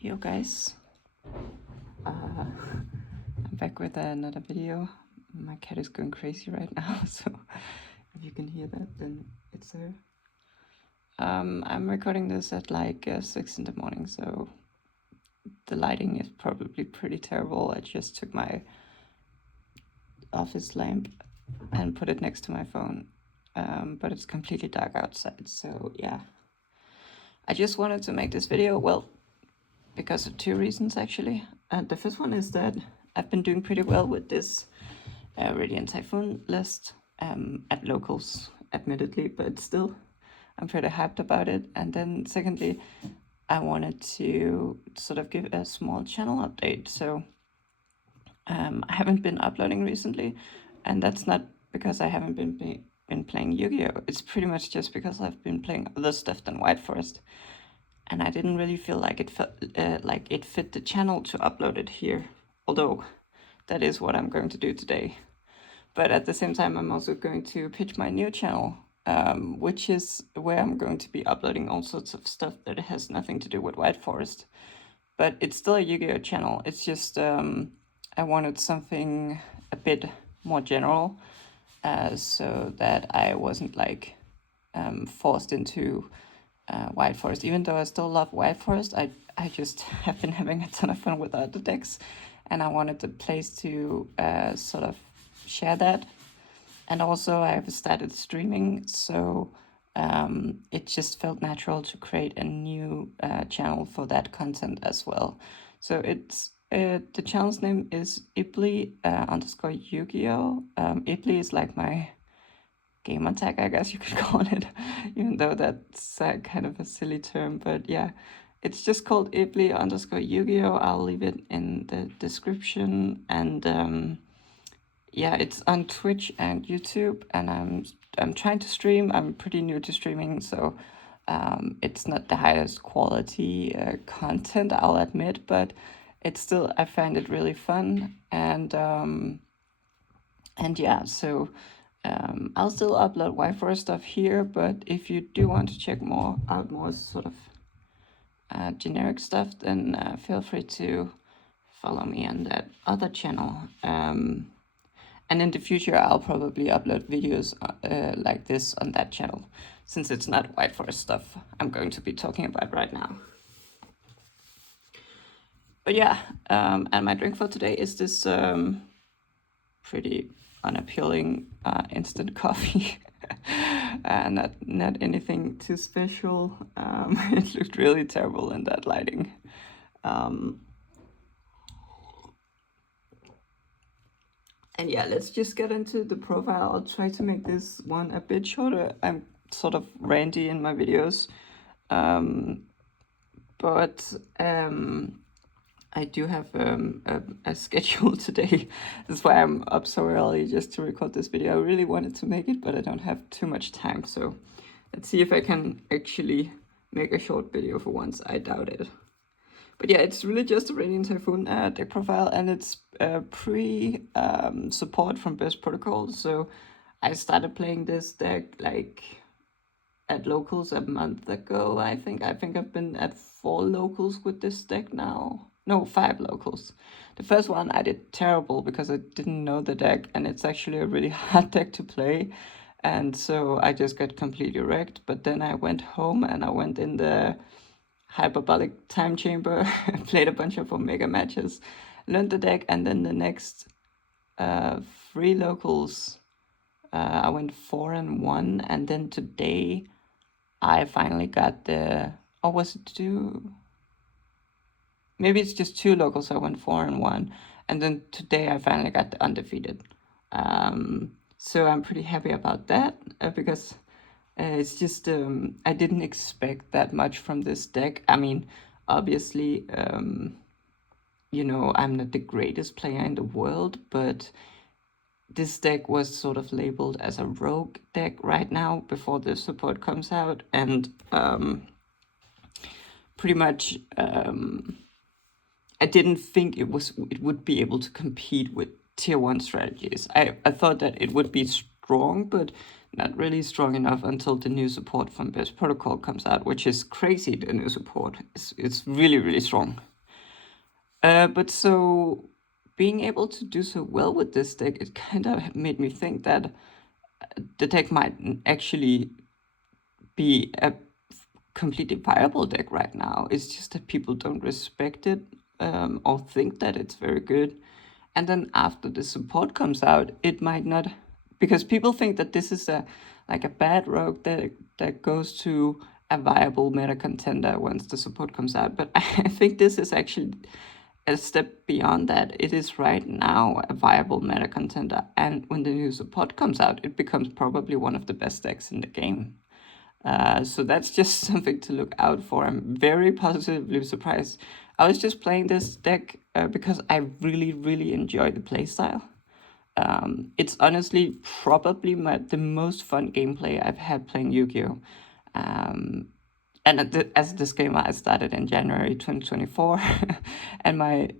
Yo guys, I'm back with another video. My cat is going crazy right now, so if you can hear that, then it's her. I'm recording this at like 6 in the morning, so the lighting is probably pretty terrible. I just took my office lamp and put it next to my phone, but it's completely dark outside, so yeah. I just wanted to make this video, well, because of two reasons actually. The first one is that I've been doing pretty well with this Radiant Typhoon list at locals, admittedly, but still I'm pretty hyped about it. And then secondly, I wanted to sort of give a small channel update. So I haven't been uploading recently, and that's not because I haven't been playing Yu-Gi-Oh! It's pretty much just because I've been playing other stuff than White Forest. And I didn't really feel like it fit the channel to upload it here, although that is what I'm going to do today. But at the same time, I'm also going to pitch my new channel, which is where I'm going to be uploading all sorts of stuff that has nothing to do with White Forest. But it's still a Yu-Gi-Oh! Channel. It's just I wanted something a bit more general, so that I wasn't like forced into White Forest. Even though I still love White Forest, I just have been having a ton of fun with other decks, and I wanted the place to sort of share that. And also I've started streaming, so it just felt natural to create a new channel for that content as well. So it's the channel's name is Ibli underscore Yu-Gi-Oh! Ibli is like my gamer tag, I guess you could call it, even though that's kind of a silly term. But yeah, it's just called Ibli underscore Yu-Gi-Oh! I'll leave it in the description. And yeah, it's on Twitch and YouTube, and I'm trying to stream. I'm pretty new to streaming, so it's not the highest quality content, I'll admit, but it's still, I find it really fun. And yeah, so I'll still upload White Forest stuff here, but if you do want to check out more sort of generic stuff, then feel free to follow me on that other channel. And in the future, I'll probably upload videos like this on that channel, since it's not White Forest stuff I'm going to be talking about right now. But yeah, and my drink for today is this pretty unappealing instant coffee. Not anything too special. It looked really terrible in that lighting. And yeah, let's just get into the profile. I'll try to make this one a bit shorter. I'm sort of ranty in my videos, but I do have a schedule today. That's why I'm up so early, just to record this video. I really wanted to make it, but I don't have too much time. So let's see if I can actually make a short video for once. I doubt it. But yeah, it's really just a Radiant Typhoon deck profile, and it's pre-support from Best Protocol. So I started playing this deck like at locals a month ago, I think. I've been at 4 locals with this deck now. No, 5 locals. The first one I did terrible because I didn't know the deck, and it's actually a really hard deck to play. And so I just got completely wrecked. But then I went home and I went in the hyperbolic time chamber, played a bunch of Omega matches, learned the deck, and then the next 3 locals, I went 4-1, and then today I finally got the, or was it 2? Maybe it's just 2 locals, so I went 4-1, and then today I finally got the undefeated. So I'm pretty happy about that, because it's just, I didn't expect that much from this deck. I mean, obviously, you know, I'm not the greatest player in the world, but this deck was sort of labeled as a rogue deck right now before the support comes out, and pretty much I didn't think it would be able to compete with tier 1 strategies. I thought that it would be strong, but not really strong enough until the new support from Best Protocol comes out, which is crazy. The new support it's really, really strong. But so being able to do so well with this deck, it kind of made me think that the deck might actually be a completely viable deck right now. It's just that people don't respect it, or think that it's very good. And then after the support comes out, it might not, because people think that this is a like a bad rogue that goes to a viable meta contender once the support comes out. But I think this is actually a step beyond that. It is right now a viable meta contender, and when the new support comes out, it becomes probably one of the best decks in the game. So that's just something to look out for. I'm very positively surprised. I was just playing this deck because I really, really enjoy the playstyle. It's honestly probably the most fun gameplay I've had playing Yu-Gi-Oh! And as a disclaimer, I started in January 2024, and my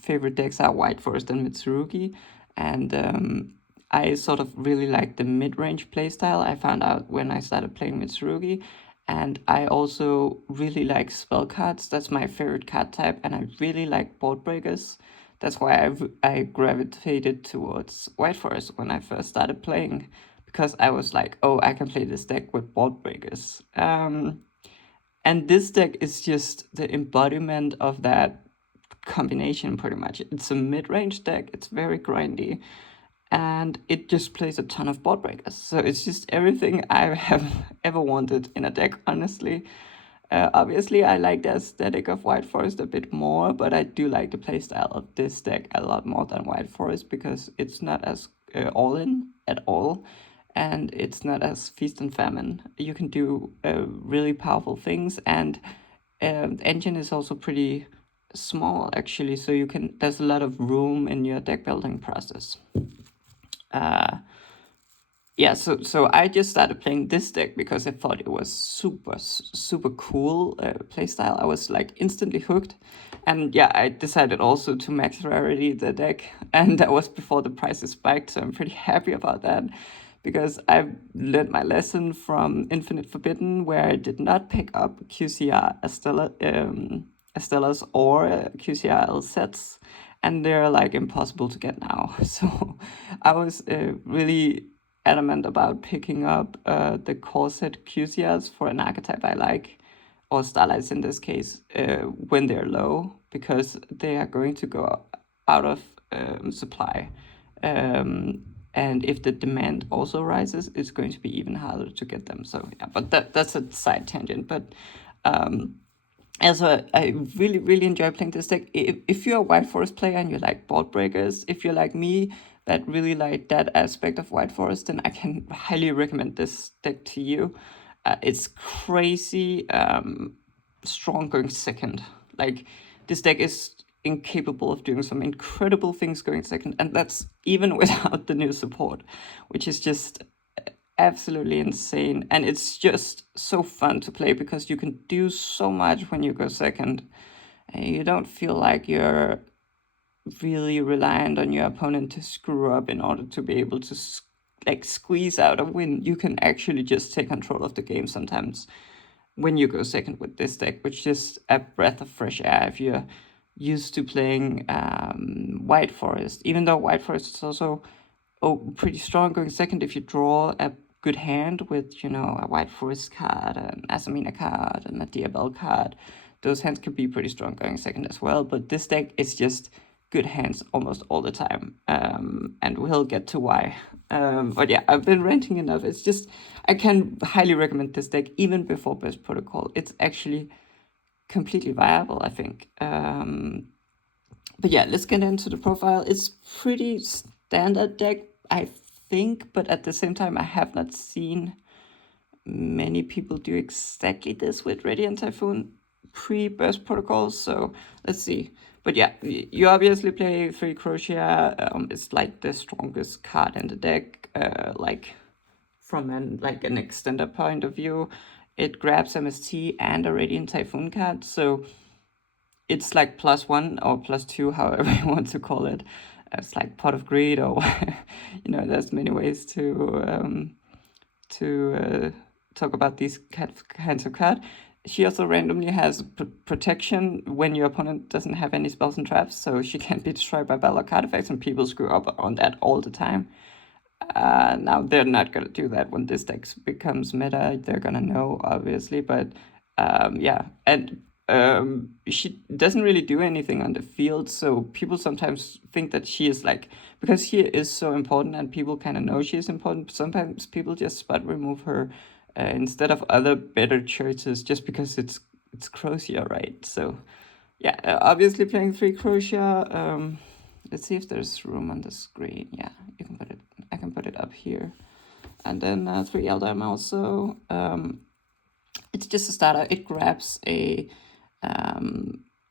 favorite decks are White Forest and Mitsurugi. And I sort of really like the mid-range playstyle I found out when I started playing Mitsurugi. And I also really like spell cards. That's my favorite card type. And I really like board breakers. That's why I gravitated towards White Forest when I first started playing. Because I was like, oh, I can play this deck with board breakers. And this deck is just the embodiment of that combination, pretty much. It's a mid-range deck. It's very grindy, and it just plays a ton of board breakers. So it's just everything I have ever wanted in a deck, honestly. Obviously, I like the aesthetic of White Forest a bit more, but I do like the playstyle of this deck a lot more than White Forest because it's not as all-in at all, and it's not as feast and famine. You can do really powerful things, and the engine is also pretty small actually, so there's a lot of room in your deck building process. Yeah, so I just started playing this deck because I thought it was super cool playstyle. I was like instantly hooked, and yeah, I decided also to max rarity the deck, and that was before the prices spiked. So I'm pretty happy about that, because I've learned my lesson from Infinite Forbidden, where I did not pick up QCR Estelas or QCR sets, and they're like impossible to get now. So I was really adamant about picking up the core set QCRs for an archetype I like, or starlights in this case, when they're low, because they are going to go out of supply. And if the demand also rises, it's going to be even harder to get them. So yeah, but that's a side tangent. But also, I really, really enjoy playing this deck. If you're a White Forest player and you like board breakers, if you're like me, that really like that aspect of White Forest, then I can highly recommend this deck to you. It's crazy strong going second. Like, this deck is incapable of doing some incredible things going second, and that's even without the new support, which is just absolutely insane. And it's just so fun to play because you can do so much when you go second. And you don't feel like you're really reliant on your opponent to screw up in order to be able to like squeeze out a win. You can actually just take control of the game sometimes when you go second with this deck, which is just a breath of fresh air if you're used to playing White Forest. Even though White Forest is also pretty strong going second if you draw a good hand with, a White Forest card, an Asamina card, and a Diabell card. Those hands can be pretty strong going second as well, but this deck is just good hands almost all the time, and we'll get to why. But yeah, I've been ranting enough. It's just, I can highly recommend this deck even before Best Protocol. It's actually completely viable, I think. But yeah, let's get into the profile. It's pretty standard deck, I think, but at the same time, I have not seen many people do exactly this with Radiant Typhoon pre-burst protocols, so let's see. But yeah, you obviously play 3 Crochet. It's like the strongest card in the deck, like from an extended point of view. It grabs MST and a Radiant Typhoon card, so it's like +1 or +2, however you want to call it. It's like Pot of Greed, or there's many ways to talk about these kinds of card. She also randomly has protection when your opponent doesn't have any spells and traps, so she can't be destroyed by battle or card effects, and people screw up on that all the time. Now they're not gonna do that when this deck becomes meta. They're gonna know, obviously, but yeah, and she doesn't really do anything on the field, so people sometimes think that she is like, because she is so important and people kind of know she is important. Sometimes people just spot remove her instead of other better choices just because it's Croatia, right? So yeah, obviously playing 3 Croatia. Let's see if there's room on the screen. Yeah, you can put it. I can put it up here, and then 3 Eldam also. It's just a starter. It grabs a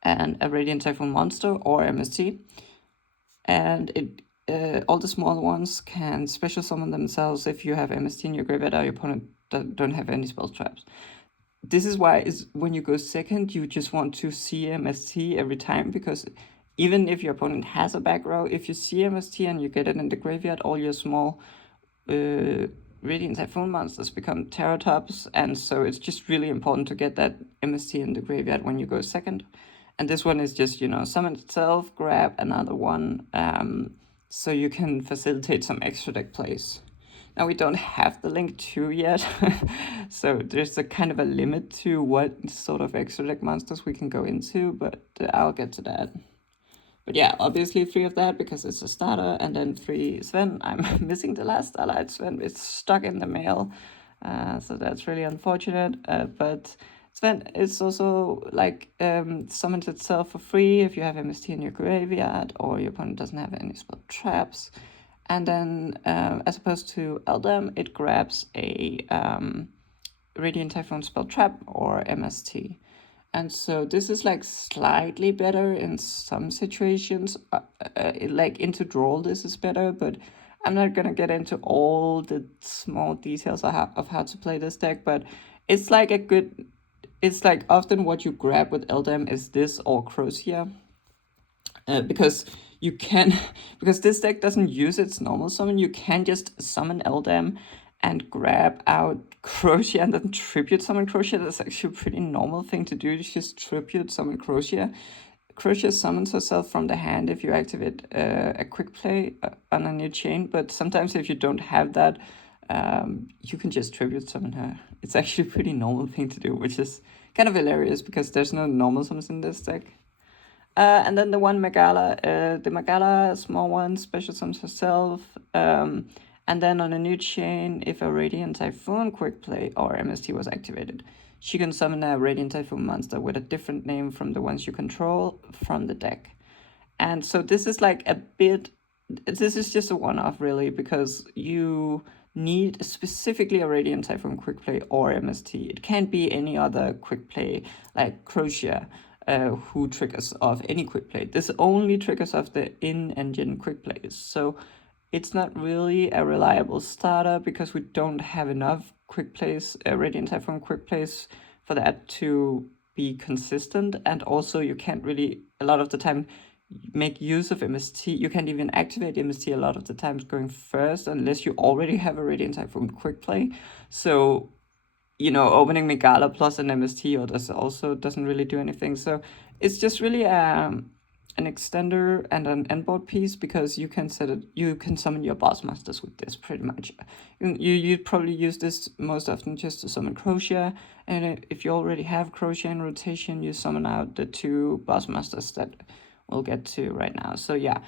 Radiant Typhoon monster or MST, and it all the small ones can special summon themselves if you have MST in your graveyard or your opponent don't have any spell traps. This is why when you go second, you just want to see MST every time, because even if your opponent has a back row, if you see MST and you get it in the graveyard, all your small Radiant Typhoon monsters become Terratops, and so it's just really important to get that MST in the graveyard when you go second. And this one is just, summon itself, grab another one, so you can facilitate some extra deck plays. Now we don't have the link 2 yet, so there's a kind of a limit to what sort of extra deck monsters we can go into, but I'll get to that. But yeah, obviously 3 of that because it's a starter, and then 3 Sven. I'm missing the last Starlight Sven. It's stuck in the mail, so that's really unfortunate. But Sven is also like summons itself for free if you have MST in your graveyard or your opponent doesn't have any spell traps. And then, as opposed to Eldam, it grabs a Radiant Typhoon spell trap or MST. And so this is like slightly better in some situations. Like into draw, this is better, but I'm not gonna get into all the small details of how to play this deck. But it's like it's like often what you grab with Eldam is this or Croatia. Because you can, because this deck doesn't use its normal summon, you can just summon Eldam and grab out Croatia and then tribute summon Croatia. That's actually a pretty normal thing to do, to just tribute summon Croatia. Croatia summons herself from the hand if you activate a quick play on a new chain, but sometimes if you don't have that, you can just tribute summon her. It's actually a pretty normal thing to do, which is kind of hilarious because there's no normal summons in this deck. And then the one Megala, the Megala small one, special summons herself. And then on a new chain, if a Radiant Typhoon quick play or MST was activated, she can summon a Radiant Typhoon monster with a different name from the ones you control from the deck. And so this is like this is just a one-off really, because you need specifically a Radiant Typhoon quick play or MST. It can't be any other quick play like Croatia, who triggers off any quick play. This only triggers off the in-engine quick plays. So it's not really a reliable starter because we don't have enough quick plays, Radiant Typhoon quick plays, for that to be consistent. And also you can't really, a lot of the time, make use of MST. You can't even activate MST a lot of the times going first unless you already have a Radiant Typhoon quick play. So opening Megala plus an MST or this also doesn't really do anything. So it's just really an extender and an endboard piece, because you can you can summon your boss masters with this pretty much. You'd probably use this most often just to summon Croatia, and if you already have Croatia in rotation, you summon out the 2 boss masters that we'll get to right now. So yeah,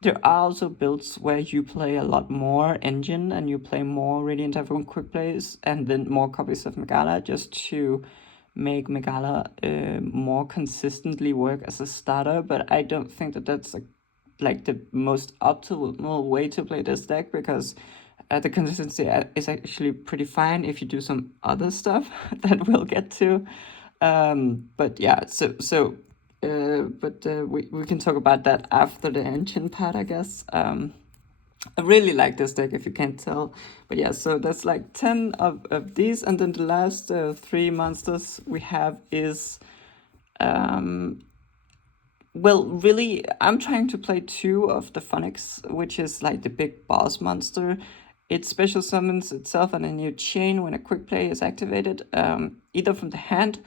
there are also builds where you play a lot more engine and you play more Radiant Typhoon quick plays and then more copies of Megala, just to make Megala more consistently work as a starter. But I don't think that that's like the most optimal way to play this deck, because the consistency is actually pretty fine if you do some other stuff that we'll get to. But yeah, we can talk about that after the engine part, I guess. I really like this deck, if you can't tell. But yeah, so that's like 10 of these. And then the last 3 monsters we have is... well, really, I'm trying to play 2 of the Phonics, which is like the big boss monster. It special summons itself on a new chain when a quick play is activated, either from the hand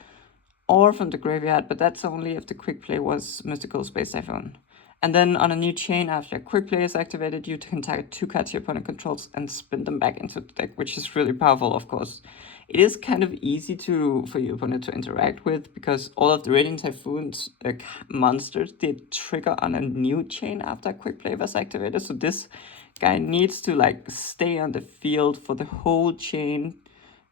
or from the graveyard, but that's only if the quick play was Mystical Space Typhoon. And then on a new chain, after a quick play is activated, you can target 2 cards your opponent controls and spin them back into the deck, which is really powerful, of course. It is kind of easy for your opponent to interact with, because all of the Radiant Typhoon's monsters did trigger on a new chain after a quick play was activated. So this guy needs to like stay on the field for the whole chain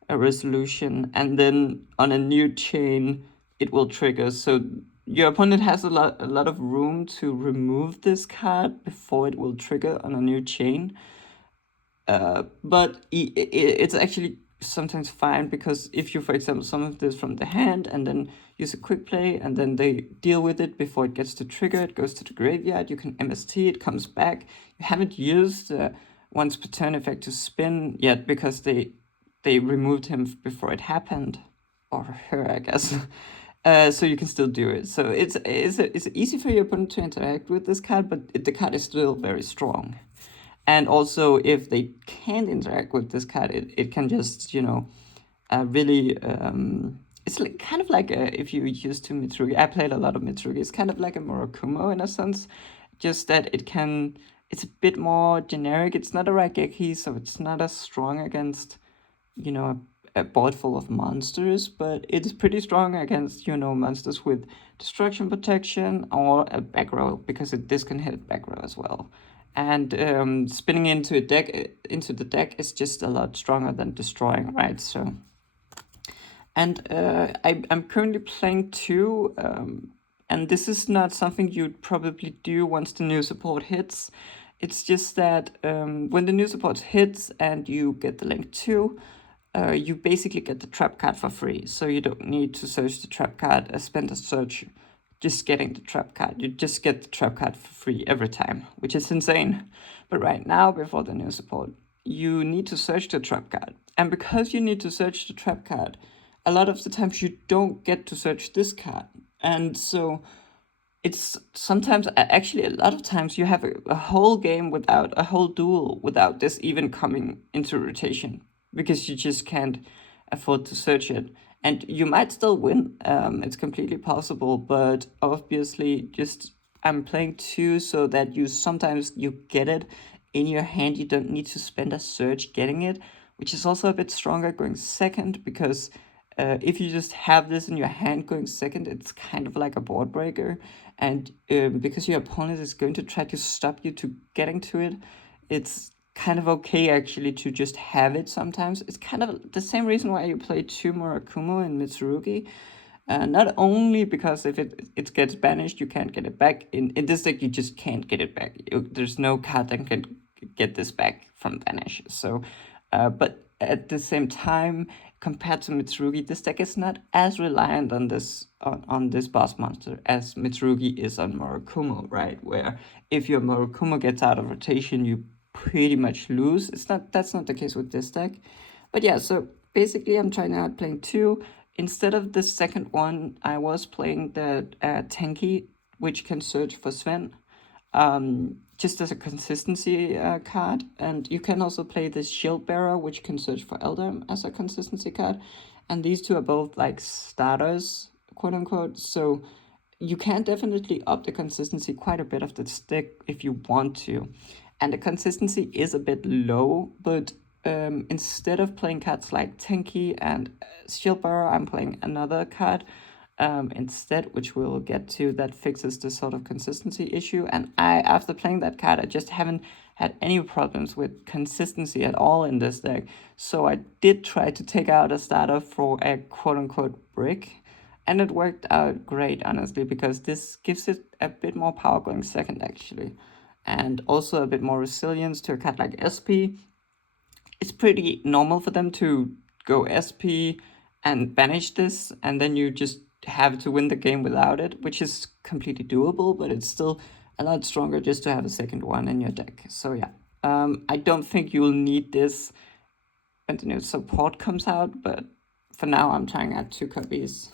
resolution, and then on a new chain it will trigger. So your opponent has a lot of room to remove this card before it will trigger on a new chain. But it's actually sometimes fine, because if you, for example, summon this from the hand and then use a quick play and then they deal with it before it gets to trigger, it goes to the graveyard, you can MST, it comes back. You haven't used once per turn effect to spin yet, because they removed him before it happened, or her, I guess. So you can still do it. So it's easy for your opponent to interact with this card, but the card is still very strong. And also, if they can't interact with this card, it can just, really, it's like, kind of like if you used to Mitsurugi. I played a lot of Mitsurugi. It's kind of like a Murakumo in a sense, just that it's a bit more generic. It's not a Raigeki, so it's not as strong against, a board full of monsters, but it's pretty strong against, monsters with destruction protection or a back row, because this can hit back row as well. And spinning into the deck is just a lot stronger than destroying, right? So, and I'm currently playing 2, and this is not something you'd probably do once the new support hits. It's just that when the new support hits and you get the link 2, you basically get the trap card for free. So you don't need to search the trap card, spend a search just getting the trap card. You just get the trap card for free every time, which is insane. But right now, before the new support, you need to search the trap card. And because you need to search the trap card, a lot of the times you don't get to search this card. And so it's sometimes, actually a lot of times, you have a whole game without, a whole duel without this even coming into rotation, because you just can't afford to search it. And you might still win, it's completely possible, but obviously I'm playing 2 so that sometimes you get it in your hand, you don't need to spend a search getting it, which is also a bit stronger going second, because if you just have this in your hand going second, it's kind of like a board breaker, and because your opponent is going to try to stop you to getting to it, it's kind of okay actually to just have it sometimes. It's kind of the same reason why you play 2 Murakumo in Mitsurugi. Not only because if it gets banished, you can't get it back. In this deck, you just can't get it back. There's no card that can get this back from banish. So, but at the same time, compared to Mitsurugi, this deck is not as reliant on this boss monster as Mitsurugi is on Murakumo, right? Where if your Murakumo gets out of rotation, you pretty much lose. That's not the case with this deck. But yeah, so basically I'm trying out playing 2. Instead of the second one, I was playing the Tenki, which can search for Sven, just as a consistency card. And you can also play the Shield Bearer, which can search for Eldam as a consistency card. And these 2 are both like starters, quote unquote. So you can definitely up the consistency quite a bit of this deck if you want to. And the consistency is a bit low, but instead of playing cards like Tenki and Shield Bearer, I'm playing another card instead, which we'll get to, that fixes this sort of consistency issue. And after playing that card, I just haven't had any problems with consistency at all in this deck. So I did try to take out a starter for a quote-unquote brick, and it worked out great, honestly, because this gives it a bit more power going second, actually. And also a bit more resilience to a card like SP. It's pretty normal for them to go SP and banish this, and then you just have to win the game without it, which is completely doable, but it's still a lot stronger just to have a second one in your deck. So yeah, I don't think you'll need this when the new support comes out, but for now I'm trying out 2 copies.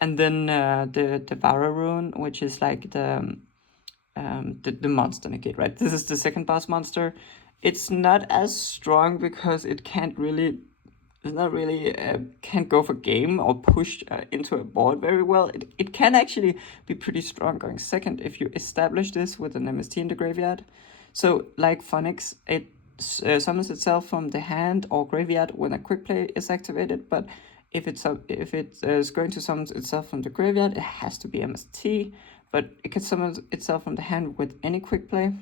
And then the Vara rune, which is like the monster negate, right? This is the second boss monster. It's not as strong because it can't really it's not really can't go for game or push into a board very well. It can actually be pretty strong going second if you establish this with an MST in the graveyard. So like Phonics, it summons itself from the hand or graveyard when a quick play is activated, but if it is going to summon itself from the graveyard, it has to be MST, but it can summon itself from the hand with any quick play.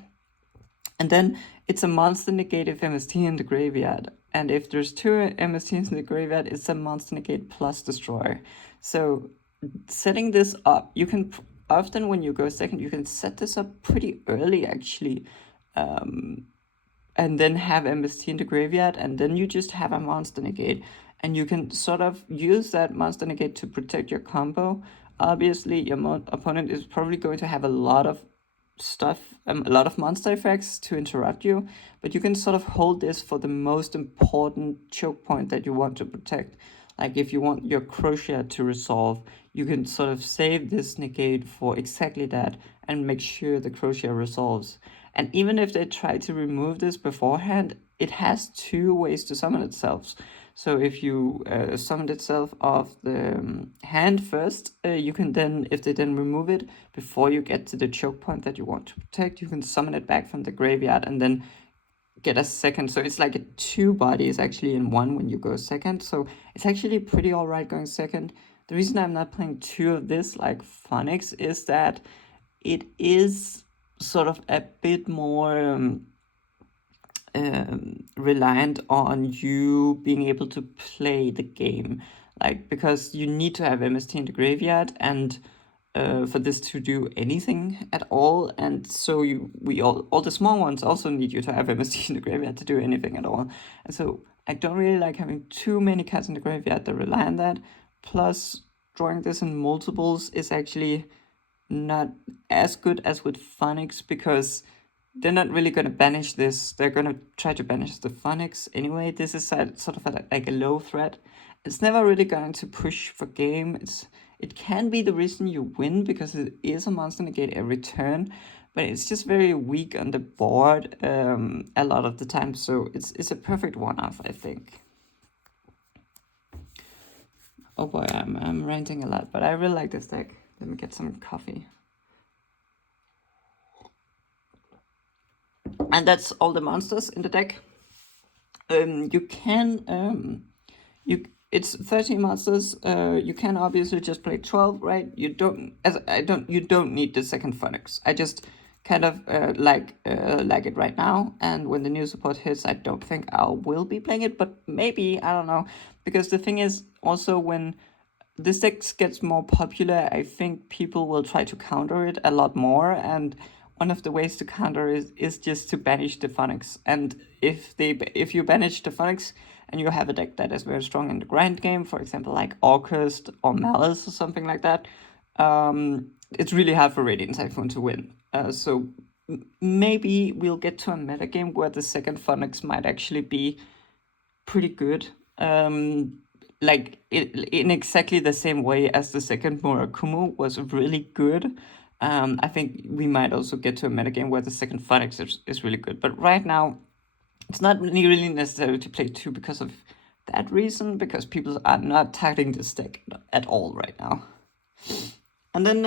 And then it's a monster negate if MST in the graveyard. And if there's two MSTs in the graveyard, it's a monster negate plus destroy. So setting this up, you can often when you go second, you can set this up pretty early actually. And then have MST in the graveyard, and then you just have a monster negate. And you can sort of use that monster negate to protect your combo. Obviously, your opponent is probably going to have a lot of stuff, a lot of monster effects to interrupt you, but you can sort of hold this for the most important choke point that you want to protect. Like if you want your crochet to resolve, you can sort of save this negate for exactly that and make sure the crochet resolves. And even if they try to remove this beforehand, it has two ways to summon itself. So if you summon itself off the hand first, you can then, if they then remove it before you get to the choke point that you want to protect, you can summon it back from the graveyard and then get a second. So it's like two bodies actually in one when you go second. So it's actually pretty alright going second. The reason I'm not playing two of this like Phonics is that it is sort of a bit more reliant on you being able to play the game, like because you need to have MST in the graveyard and for this to do anything at all, and so we all the small ones also need you to have MST in the graveyard to do anything at all, and so I don't really like having too many cards in the graveyard that rely on that. Plus, drawing this in multiples is actually not as good as with Phonics because they're not really going to banish this. They're going to try to banish the Phonics anyway. This is sort of like a low threat. It's never really going to push for game. It can be the reason you win because it is a monster negate every turn, but it's just very weak on the board a lot of the time. So it's a perfect one-off, I think. Oh boy, I'm ranting a lot, but I really like this deck. Let me get some coffee. And that's all the monsters in the deck. You can it's 13 monsters. You can obviously just play 12, right? You don't need the second Phonics. I just kind of like it right now, and when the new support hits, I don't think I will be playing it, but maybe, I don't know, because the thing is also when this deck gets more popular, I think people will try to counter it a lot more, and one of the ways to counter is just to banish the Phonics. And if you banish the Phonics and you have a deck that is very strong in the grind game, for example like Orcust or Malice or something like that, it's really hard for Radiant Typhoon to win. So maybe we'll get to a meta game where the second Phonics might actually be pretty good. Like in exactly the same way as the second Murakumo was really good. I think we might also get to a metagame where the second Phonics is really good. But right now, it's not really necessary to play two because of that reason, because people are not targeting this deck at all right now. And then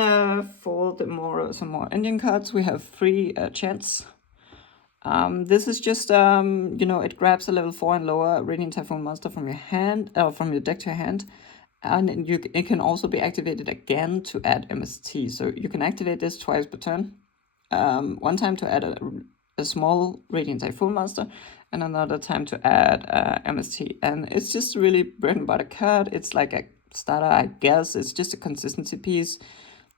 for the some more engine cards, we have 3 Chants. This is just, it grabs a level 4 and lower Radiant Typhoon monster from your hand, from your deck to your hand. And it can also be activated again to add MST. So you can activate this twice per turn. One time to add a small Radiant Typhoon monster, and another time to add MST. And it's just really bread and butter card. It's like a starter, I guess. It's just a consistency piece.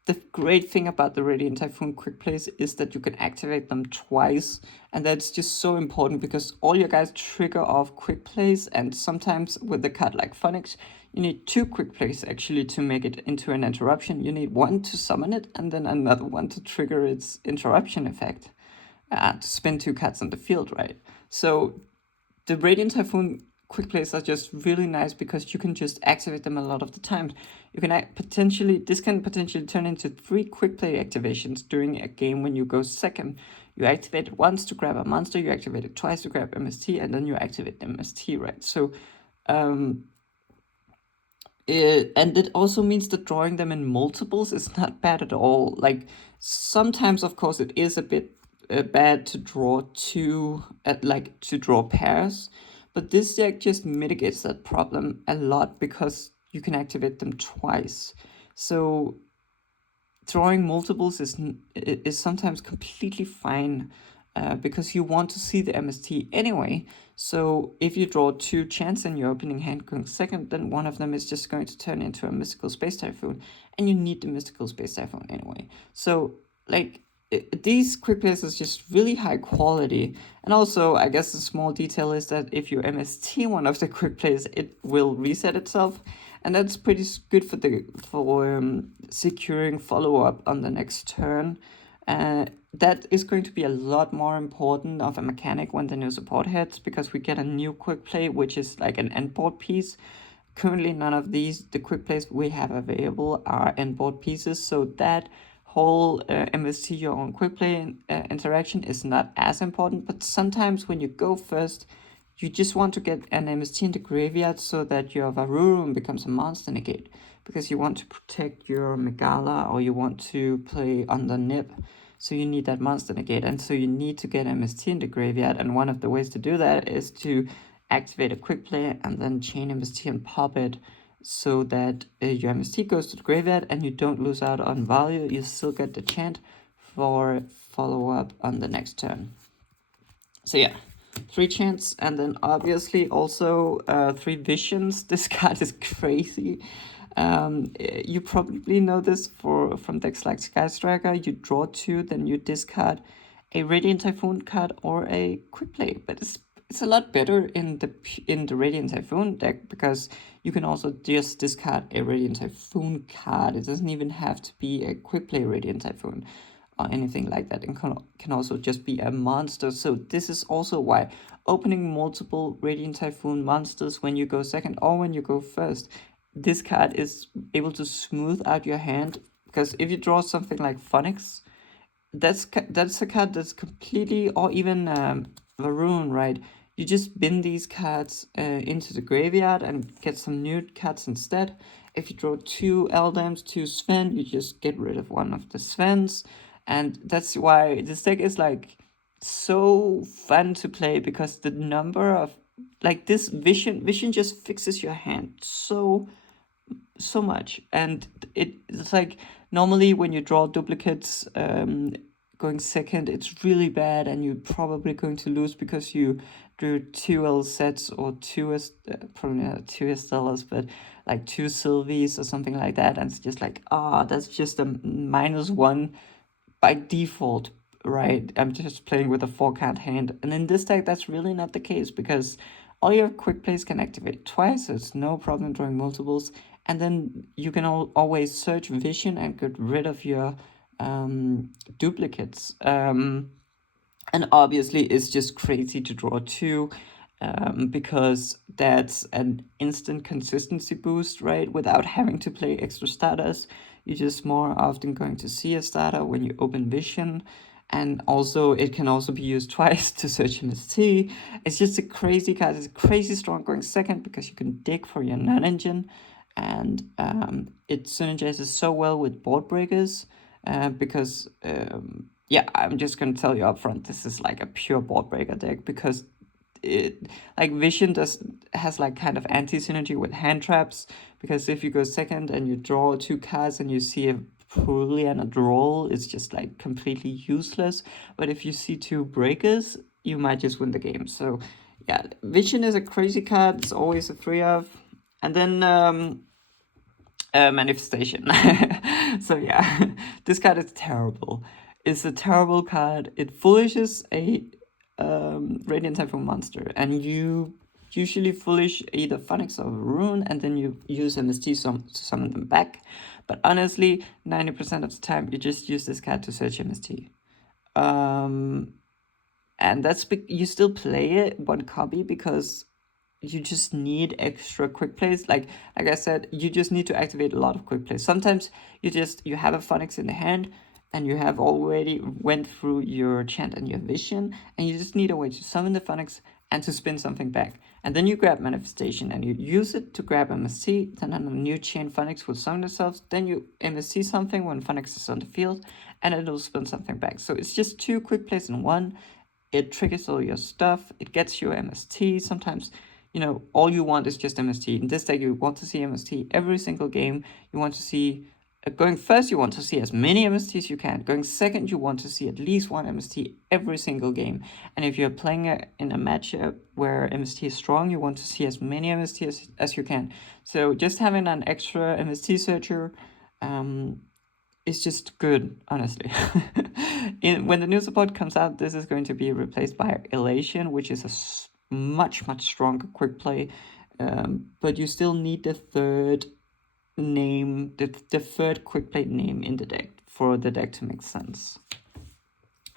The great thing about the Radiant Typhoon quick plays is that you can activate them twice, and that's just so important because all your guys trigger off quick plays, and sometimes with a card like Phonics, you need 2 quick plays actually to make it into an interruption. You need one to summon it, and then another one to trigger its interruption effect, to spin 2 cards on the field, right? So the Radiant Typhoon quick plays are just really nice because you can just activate them a lot of the time. You can this can potentially turn into 3 quick play activations during a game when you go second. You activate it once to grab a monster, you activate it twice to grab MST, and then you activate MST, right? So And it also means that drawing them in multiples is not bad at all. Like sometimes, of course, it is a bit bad to draw to draw pairs, but this deck just mitigates that problem a lot because you can activate them twice. So drawing multiples is sometimes completely fine because you want to see the MST anyway. So if you draw 2 chance in your opening hand going second, then one of them is just going to turn into a Mystical Space Typhoon, and you need the Mystical Space Typhoon anyway. So like these quick plays is just really high quality. And also, I guess the small detail is that if you MST one of the quick plays, it will reset itself, and that's pretty good for securing follow up on the next turn. That is going to be a lot more important of a mechanic when the new support hits, because we get a new quick play, which is like an endboard piece. Currently, none of the quick plays we have available are endboard pieces, so that whole MST your own quick play interaction is not as important. But sometimes when you go first, you just want to get an MST in the graveyard so that your Varurum becomes a monster negate, because you want to protect your Megala, or you want to play on the nib. So you need that monster negate, and so you need to get MST in the graveyard. And one of the ways to do that is to activate a quick play and then chain MST and pop it, so that your MST goes to the graveyard and you don't lose out on value. You still get the chant for follow up on the next turn. So yeah, 3 chants, and then obviously also 3 visions. This card is crazy. You probably know this from decks like Sky Striker. You draw 2, then you discard a Radiant Typhoon card or a Quick Play. But it's a lot better in the Radiant Typhoon deck, because you can also just discard a Radiant Typhoon card. It doesn't even have to be a Quick Play Radiant Typhoon or anything like that. It can also just be a monster. So this is also why opening multiple Radiant Typhoon monsters when you go second or when you go first, this card is able to smooth out your hand. Because if you draw something like Phonics, that's a card that's completely, or even Varun, right? You just bin these cards into the graveyard and get some new cards instead. If you draw 2 Eldams, 2 Sven, you just get rid of one of the Svens. And that's why this deck is like so fun to play, because the number of like this vision just fixes your hand so much. And it's like normally when you draw duplicates going second, it's really bad, and you're probably going to lose because you drew 2 L sets or probably not 2 Estelas, but like 2 Sylvies or something like that. And it's just like, that's just a -1 by default, right? I'm just playing with a 4-card hand. And in this deck, that's really not the case, because all your quick plays can activate twice, so it's no problem drawing multiples. And then you can always search vision and get rid of your duplicates. And obviously, it's just crazy to draw 2, because that's an instant consistency boost, right? Without having to play extra starters. You're just more often going to see a starter when you open vision. And also, it can also be used twice to search MST. It's just a crazy card. It's crazy strong going second, because you can dig for your non-engine. And it synergizes so well with board breakers, because yeah, I'm just gonna tell you up front, this is like a pure board breaker deck, because it like vision has like kind of anti-synergy with hand traps, because if you go second and you draw 2 cards and you see a Purley and a draw, it's just like completely useless. But if you see 2 breakers, you might just win the game. So yeah, vision is a crazy card. It's always a 3 of. And then manifestation. So yeah, this card is terrible. It's a terrible card. It foolishes a Radiant Typhoon monster, and you usually foolish either Phonics or Rune, and then you use MST to summon them back. But honestly, 90% of the time, you just use this card to search MST. And that's you still play it 1 copy, because you just need extra quick plays. Like I said, you just need to activate a lot of quick plays. Sometimes you have a Phonics in the hand, and you have already went through your chant and your vision, and you just need a way to summon the Phonics, and to spin something back. And then you grab Manifestation and you use it to grab MST, then on a new chain Phoenix will summon themselves, then you MST something when Phoenix is on the field, and it'll spin something back. So it's just 2 quick plays in one. It triggers all your stuff, it gets you MST. Sometimes, you know, all you want is just MST. In this deck, you want to see MST every single game. You want to see, going first, you want to see as many MSTs as you can. Going second, you want to see at least 1 MST every single game. And if you're playing in a matchup where MST is strong, you want to see as many MST as you can. So just having an extra MST searcher, it's just good, honestly. When the new support comes out, this is going to be replaced by Elation, which is a much stronger quick play. But you still need the third name, the third quick play name in the deck for the deck to make sense.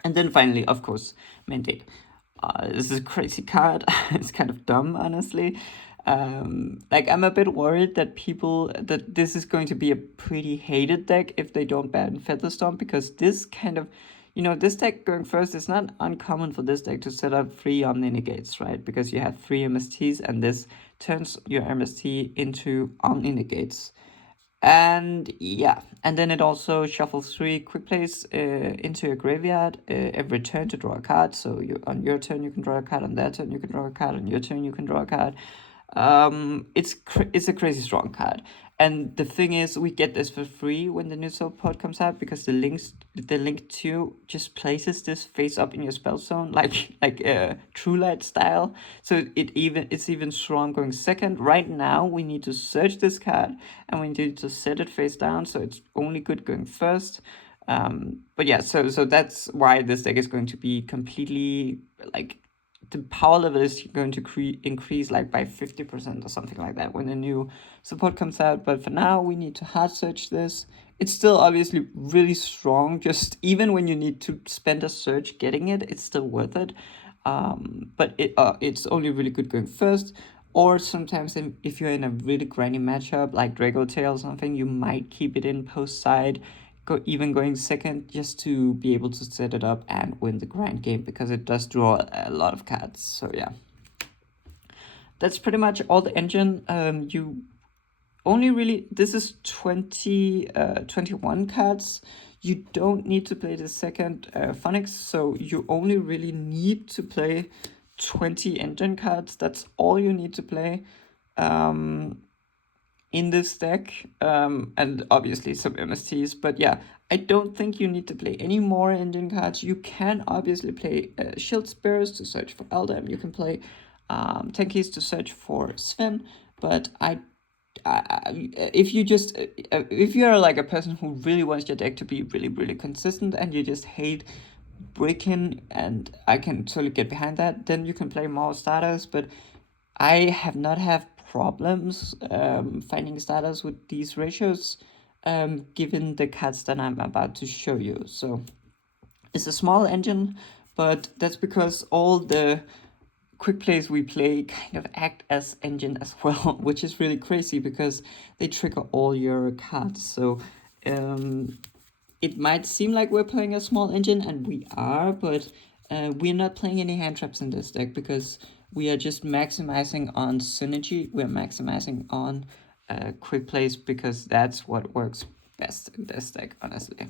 And then finally, of course, Mandate. This is a crazy card. It's kind of dumb, honestly. Like, I'm a bit worried that this is going to be a pretty hated deck if they don't ban Featherstorm, because this kind of, you know, this deck going first, it's not uncommon for this deck to set up 3 Omni Negates, right? Because you have 3 MSTs and this turns your MST into Omni Negates. And yeah, and then it also shuffles 3 quick plays into your graveyard every turn to draw a card. So on your turn you can draw a card, on their turn you can draw a card, on your turn you can draw a card. It's a crazy strong card. And the thing is, we get this for free when the new support comes out, because the link 2 just places this face up in your spell zone, like True Light style. So it's even strong going second. Right now, we need to search this card and we need to set it face down, so it's only good going first. But yeah, so that's why this deck is going to be completely, like, the power level is going to increase like by 50% or something like that when the new support comes out. But for now, we need to hard search this. It's still obviously really strong. Just even when you need to spend a search getting it, it's still worth it. But it's only really good going first. Or sometimes if you're in a really grindy matchup like Drago Tail or something, you might keep it in post side. Even going second, just to be able to set it up and win the grind game, because it does draw a lot of cards. So yeah, that's pretty much all the engine. You only really, this is 21 cards. You don't need to play the second Phoenix, so you only really need to play 20 engine cards. That's all you need to play in this deck, and obviously some MSTs. But yeah, I don't think you need to play any more engine cards. You can obviously play Shield Spears to search for Eldam. You can play Tenkies to search for Sven. But if you're like a person who really wants your deck to be really consistent and you just hate breaking, and I can totally get behind that, then you can play more starters. But I have not had problems finding starters with these ratios, given the cards that I'm about to show you. So it's a small engine, but that's because all the quick plays we play kind of act as engine as well, which is really crazy because they trigger all your cards. So it might seem like we're playing a small engine, and we are, but we're not playing any hand traps in this deck because we are just maximizing on synergy. We're maximizing on quick plays because that's what works best in this deck, honestly.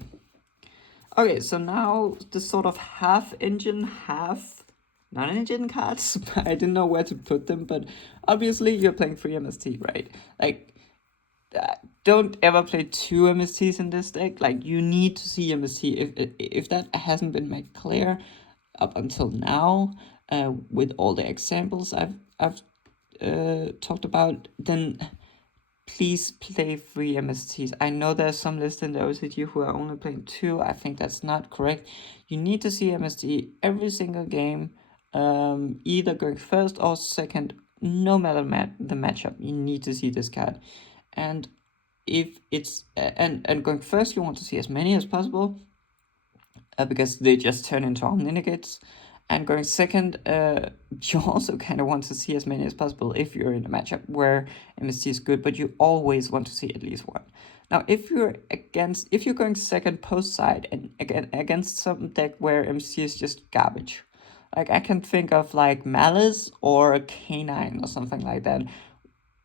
Okay, so now the sort of half engine, half non-engine cards. I didn't know where to put them, but obviously you're playing 3 MST, right? Like, don't ever play 2 MSTs in this deck. Like, you need to see MST. If that hasn't been made clear up until now, with all the examples I've talked about, then please play 3 MSTs. I know there's some lists in the OCG who are only playing 2. I think that's not correct. You need to see MST every single game, either going first or second, no matter the matchup. You need to see this card. And if it's and going first, you want to see as many as possible, because they just turn into Omni Negates. And going second, you also kind of want to see as many as possible if you're in a matchup where MST is good, but you always want to see at least 1. Now, if you're going second post side and against some deck where MST is just garbage, Like I can think of like Malice or Canine or something like that.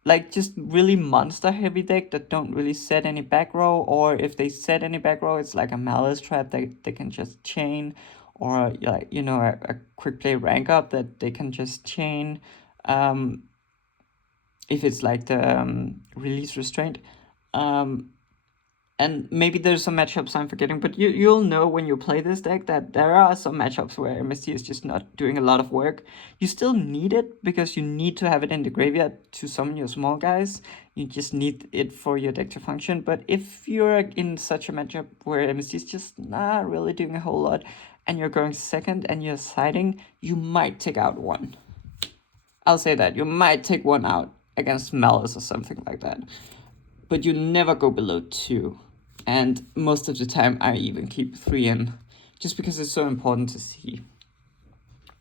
Like just really monster heavy deck that don't really set any back row, or if they set any back row, it's like a Malice trap that they can just chain, or like a quick play rank up that they can just chain. If it's like the release restraint. Um, and maybe there's some matchups I'm forgetting, but you'll know when you play this deck that there are some matchups where MST is just not doing a lot of work. You still need it because you need to have it in the graveyard to summon your small guys. You just need it for your deck to function. But if you're in such a matchup where MST is just not really doing a whole lot, and you're going second and you're siding, you might take out one. I'll say that. You might take one out against Malice or something like that. But you never go below 2. And most of the time, I even keep 3 in, just because it's so important to see.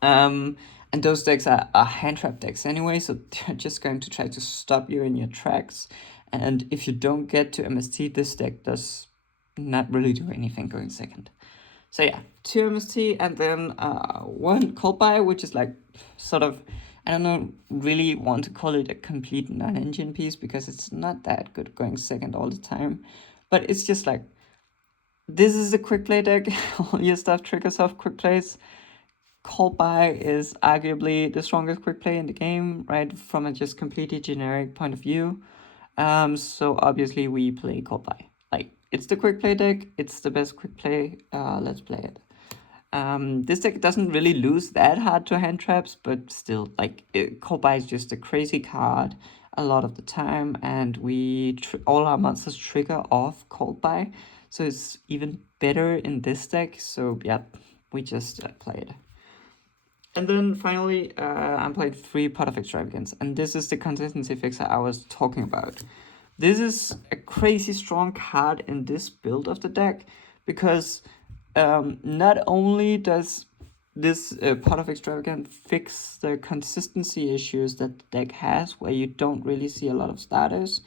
And those decks are hand trap decks anyway, so they're just going to try to stop you in your tracks. And if you don't get to MST, this deck does not really do anything going second. So yeah, 2 MST and then 1 cold buy, which is like sort of, I don't really want to call it a complete non-engine piece because it's not that good going second all the time. But it's just like, this is a quick play deck. All your stuff triggers off quick plays. Cold buy is arguably the strongest quick play in the game, right? From a just completely generic point of view. So obviously we play cold buy. Like, it's the quick play deck. It's the best quick play. Let's play it. This deck doesn't really lose that hard to hand traps, but still, like, cold buy is just a crazy card a lot of the time, and all our monsters trigger off cold buy, so it's even better in this deck. So yeah, we just play it. And then finally, I'm playing 3 Pot of Extravagance, and this is the consistency fixer I was talking about. This is a crazy strong card in this build of the deck, because not only does this Pot of Extravagance fix the consistency issues that the deck has, where you don't really see a lot of starters,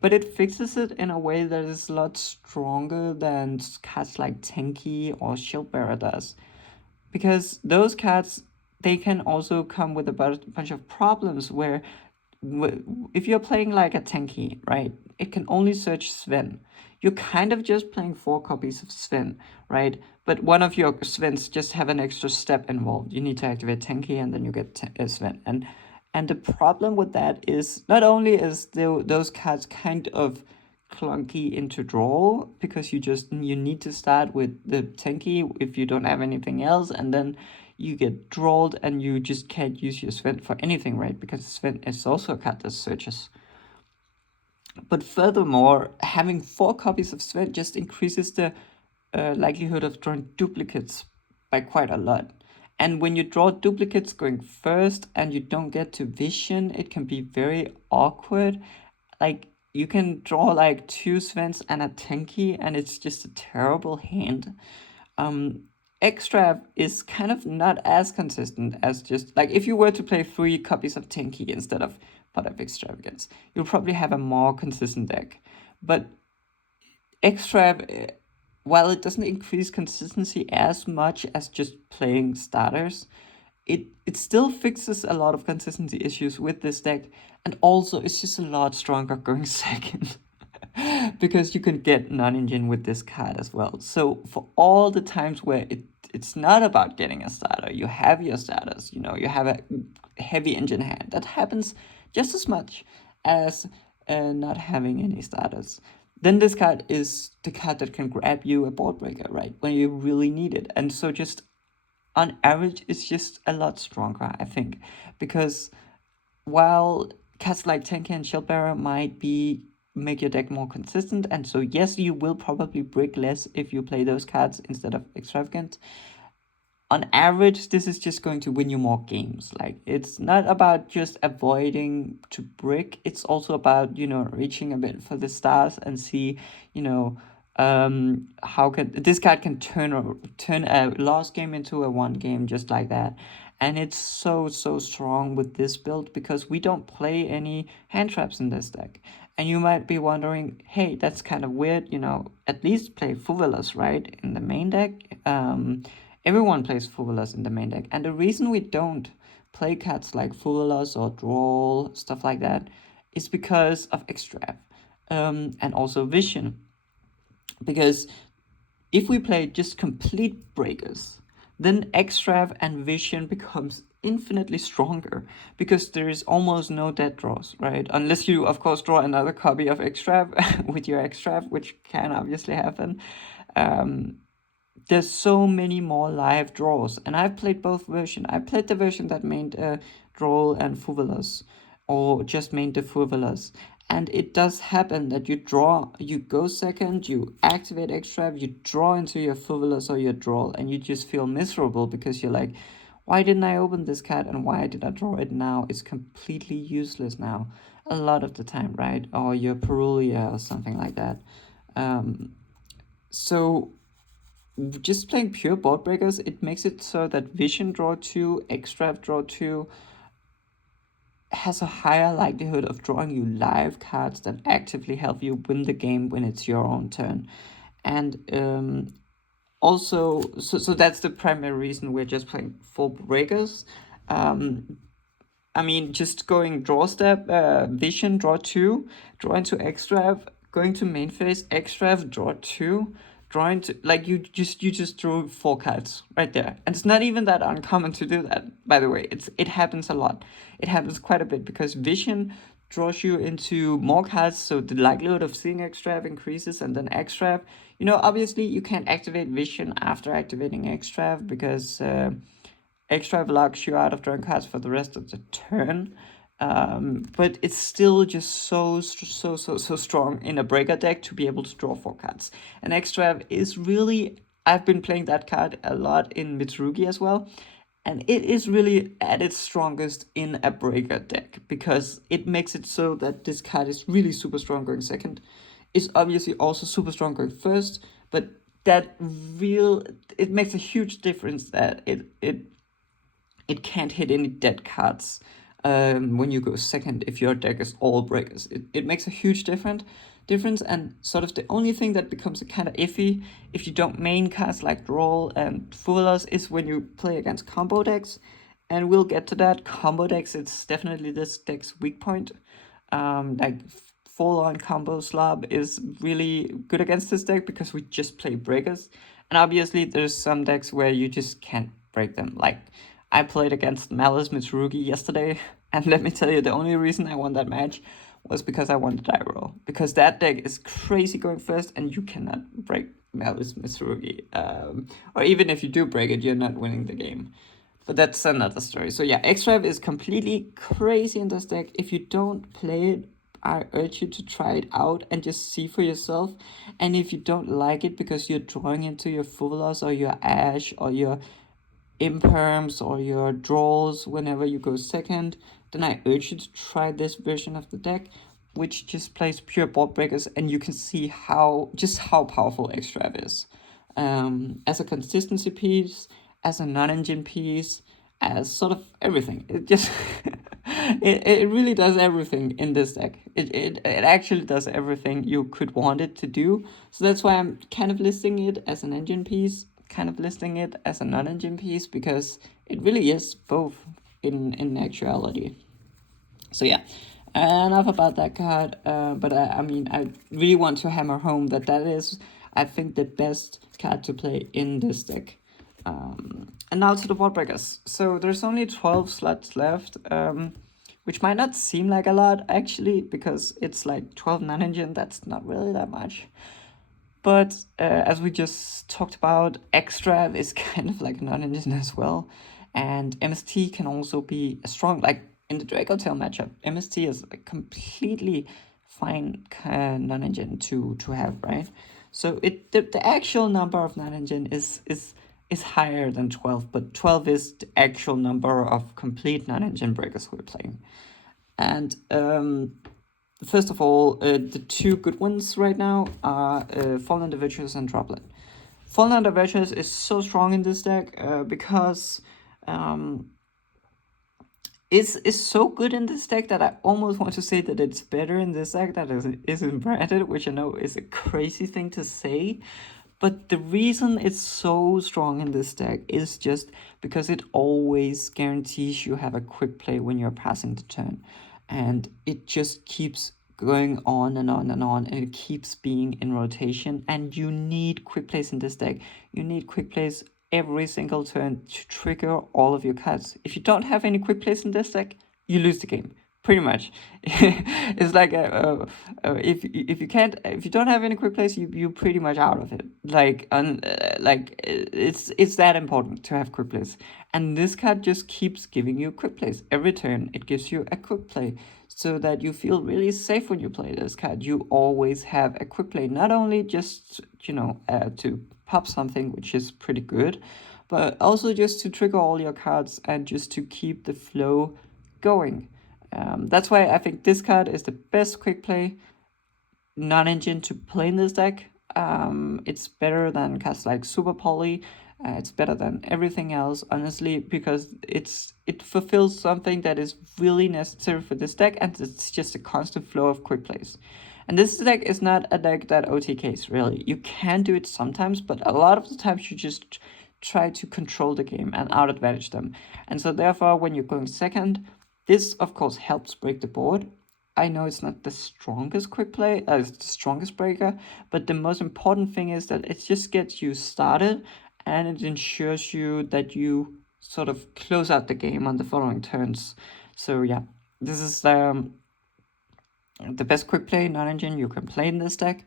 but it fixes it in a way that is a lot stronger than cards like Tenki or Shieldbearer does. Because those cards, they can also come with a bunch of problems where if you're playing like a Tenki, right, it can only search Sven. You're kind of just playing 4 copies of Sven, right? But one of your Svens just have an extra step involved. You need to activate Tenki and then you get Sven. And the problem with that is not only is those cards kind of clunky into draw, because you need to start with the Tenki if you don't have anything else, and then you get drawled and you just can't use your Sven for anything, right? Because Sven is also a card that searches. But furthermore, having 4 copies of Sven just increases the likelihood of drawing duplicates by quite a lot. And when you draw duplicates going first and you don't get to vision, it can be very awkward. Like, you can draw like 2 Svens and a Tenki, and it's just a terrible hand. Extra is kind of not as consistent as just like if you were to play 3 copies of Tenki instead of Pot of Extravagance, you'll probably have a more consistent deck. But Extra, while it doesn't increase consistency as much as just playing starters, it still fixes a lot of consistency issues with this deck, and also it's just a lot stronger going second. Because you can get non-engine with this card as well. So for all the times where it's not about getting a starter, you have your starters, you have a heavy engine hand. That happens just as much as not having any starters. Then this card is the card that can grab you a board breaker, right? When you really need it. And so just on average, it's just a lot stronger, I think. Because while cards like Tenki and Shieldbearer might make your deck more consistent, and so yes, you will probably brick less if you play those cards instead of Extravagant. On average, this is just going to win you more games. Like, it's not about just avoiding to brick. It's also about, reaching a bit for the stars and see, how this card can turn a lost game into a 1 game just like that. And it's so strong with this build because we don't play any hand traps in this deck. And you might be wondering, hey, that's kind of weird, at least play Fuvelas, right, in the main deck. Everyone plays Fuvalas in the main deck, and the reason we don't play cards like Fuvalas or Drawl, stuff like that, is because of Extrav, and also Vision. Because if we play just complete breakers, then Extrav and Vision becomes infinitely stronger because there is almost no dead draws, right? Unless you, of course, draw another copy of Extrav with your Extrav, which can obviously happen. There's so many more live draws, and I've played both versions. I played the version that mained Droll and Fuvalas, or just mained the Fuvalas. And it does happen that you draw, you go second, you activate Extrav, you draw into your Fuvalas or your Droll, and you just feel miserable because you're like, why didn't I open this card and why did I draw it now? It's completely useless now. A lot of the time, right? Or your Perulia or something like that. So just playing pure board breakers, it makes it so that Vision draw 2, Extrav draw 2 has a higher likelihood of drawing you live cards that actively help you win the game when it's your own turn. And also, so that's the primary reason we're just playing full breakers. I mean, just going draw step, Vision, draw 2, draw into Extrav, going to main phase, Extrav, draw 2, drawing to, like, you just drew 4 cards right there. And it's not even that uncommon to do that, by the way. It happens a lot. It happens quite a bit because Vision draws you into more cards, so the likelihood of seeing Extrav increases, and then Extrav, you know, obviously you can't activate Vision after activating Extrav because Extrav locks you out of drawing cards for the rest of the turn. But it's still just so strong in a breaker deck to be able to draw 4 cards. And Extrav is really, I've been playing that card a lot in Mitsurugi as well, and it is really at its strongest in a breaker deck because it makes it so that this card is really super strong going second. It's obviously also super strong going first, but it makes a huge difference that it can't hit any dead cards when you go second if your deck is all breakers. It makes a huge difference, and sort of the only thing that becomes a kind of iffy if you don't main cards like Droll and Fulas is when you play against combo decks, and we'll get to that. Combo decks, it's definitely this deck's weak point. Like full-on combo slob is really good against this deck because we just play breakers, and obviously there's some decks where you just can't break them. Like I played against Malice Mitsurugi yesterday, and let me tell you, the only reason I won that match was because I won the die roll. Because that deck is crazy going first, and you cannot break Malice Mitsurugi. Or even if you do break it, you're not winning the game. But that's another story. So yeah, Extrav is completely crazy in this deck. If you don't play it, I urge you to try it out and just see for yourself. And if you don't like it because you're drawing into your Fuvalas or your Ash or your imperms or your draws whenever you go second, then I urge you to try this version of the deck, which just plays pure board breakers, and you can see how powerful Extrav is. As a consistency piece, as a non-engine piece, as sort of everything. It just it really does everything in this deck. It actually does everything you could want it to do. So that's why I'm kind of listing it as an engine piece, kind of listing it as a non-engine piece, because it really is both in actuality. So yeah, enough about that card. But I mean, I really want to hammer home that is, I think, the best card to play in this deck. And now to the board breakers. So there's only 12 slots left, which might not seem like a lot actually, because it's like 12 non-engine. That's not really that much. But as we just talked about, Extrav is kind of like a non-engine as well. And MST can also be a strong, like in the Draco Tail matchup, MST is a completely fine non-engine to have, right? So the actual number of non-engine is higher than 12, but 12 is the actual number of complete non-engine breakers we're playing. And first of all, the two good ones right now are Fallen the Virtuous and Droplet. Fallen the Virtuous is so strong in this deck because it's so good in this deck that I almost want to say that it's better in this deck that is in Branded, which I know is a crazy thing to say. But the reason it's so strong in this deck is just because it always guarantees you have a quick play when you're passing the turn. And it just keeps going on and on and on, and it keeps being in rotation. And you need quick plays in this deck. You need quick plays every single turn to trigger all of your cards. If you don't have any quick plays in this deck, you lose the game. Pretty much. It's like if you don't have any quick plays, you pretty much out of it. Like it's that important to have quick plays, and this card just keeps giving you quick plays every turn. It gives you a quick play, so that you feel really safe when you play this card. You always have a quick play, not only just to pop something, which is pretty good, but also just to trigger all your cards and just to keep the flow going. That's why I think this card is the best quick play non-engine to play in this deck. It's better than cards like Super Poly. It's better than everything else, honestly, because it fulfills something that is really necessary for this deck, and it's just a constant flow of quick plays. And this deck is not a deck that OTKs, really. You can do it sometimes, but a lot of the times you just try to control the game and out-advantage them. And so therefore, when you're going second, this, of course, helps break the board. I know it's not the strongest quick play, it's the strongest breaker, but the most important thing is that it just gets you started, and it ensures you that you sort of close out the game on the following turns. So yeah, this is the best quick play non-engine you can play in this deck.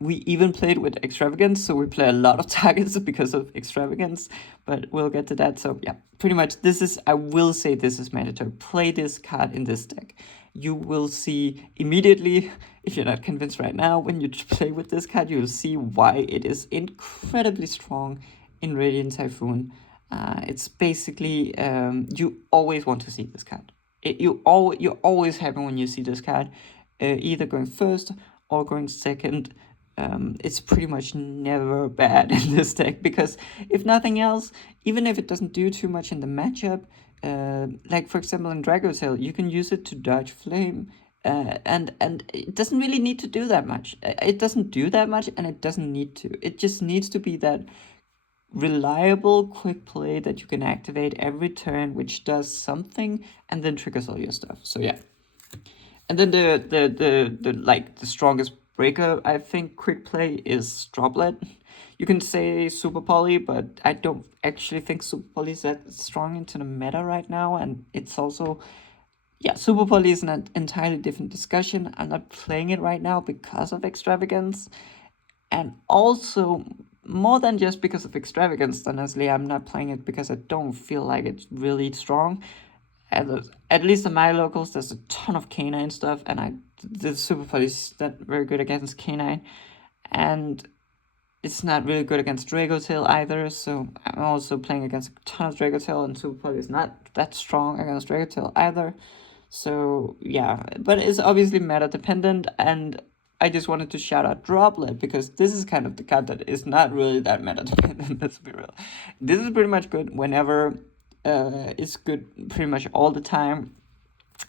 We even played with Extravagance, so we play a lot of targets because of Extravagance, but we'll get to that. So yeah, pretty much I will say this is mandatory. Play this card in this deck. You will see immediately, if you're not convinced right now, when you play with this card, you'll see why it is incredibly strong in Radiant Typhoon. It's basically, you always want to see this card. You're always happy when you see this card, either going first or going second. It's pretty much never bad in this deck, because if nothing else, even if it doesn't do too much in the matchup, like for example in Dragotail, you can use it to dodge flame, and it doesn't really need to do that much. It doesn't do that much, and it doesn't need to. It just needs to be that reliable quick play that you can activate every turn, which does something and then triggers all your stuff. So yeah. And then the strongest breaker, I think, quick play is Droplet. You can say Super Poly, but I don't actually think Super Poly is that strong into the meta right now. And it's also, yeah, Super Poly is an entirely different discussion. I'm not playing it right now because of Extravagance. And also, more than just because of Extravagance, honestly, I'm not playing it because I don't feel like it's really strong. At least in my locals, there's a ton of canine stuff, and the Super Poly is not very good against canine, and it's not really good against Dragotail either. So I'm also playing against a ton of Dragotail, and Super Poly is not that strong against Dragotail either. So yeah, but it's obviously meta dependent, and I just wanted to shout out Droplet because this is kind of the card that is not really that meta dependent. Let's be real. This is pretty much good whenever. It's good pretty much all the time.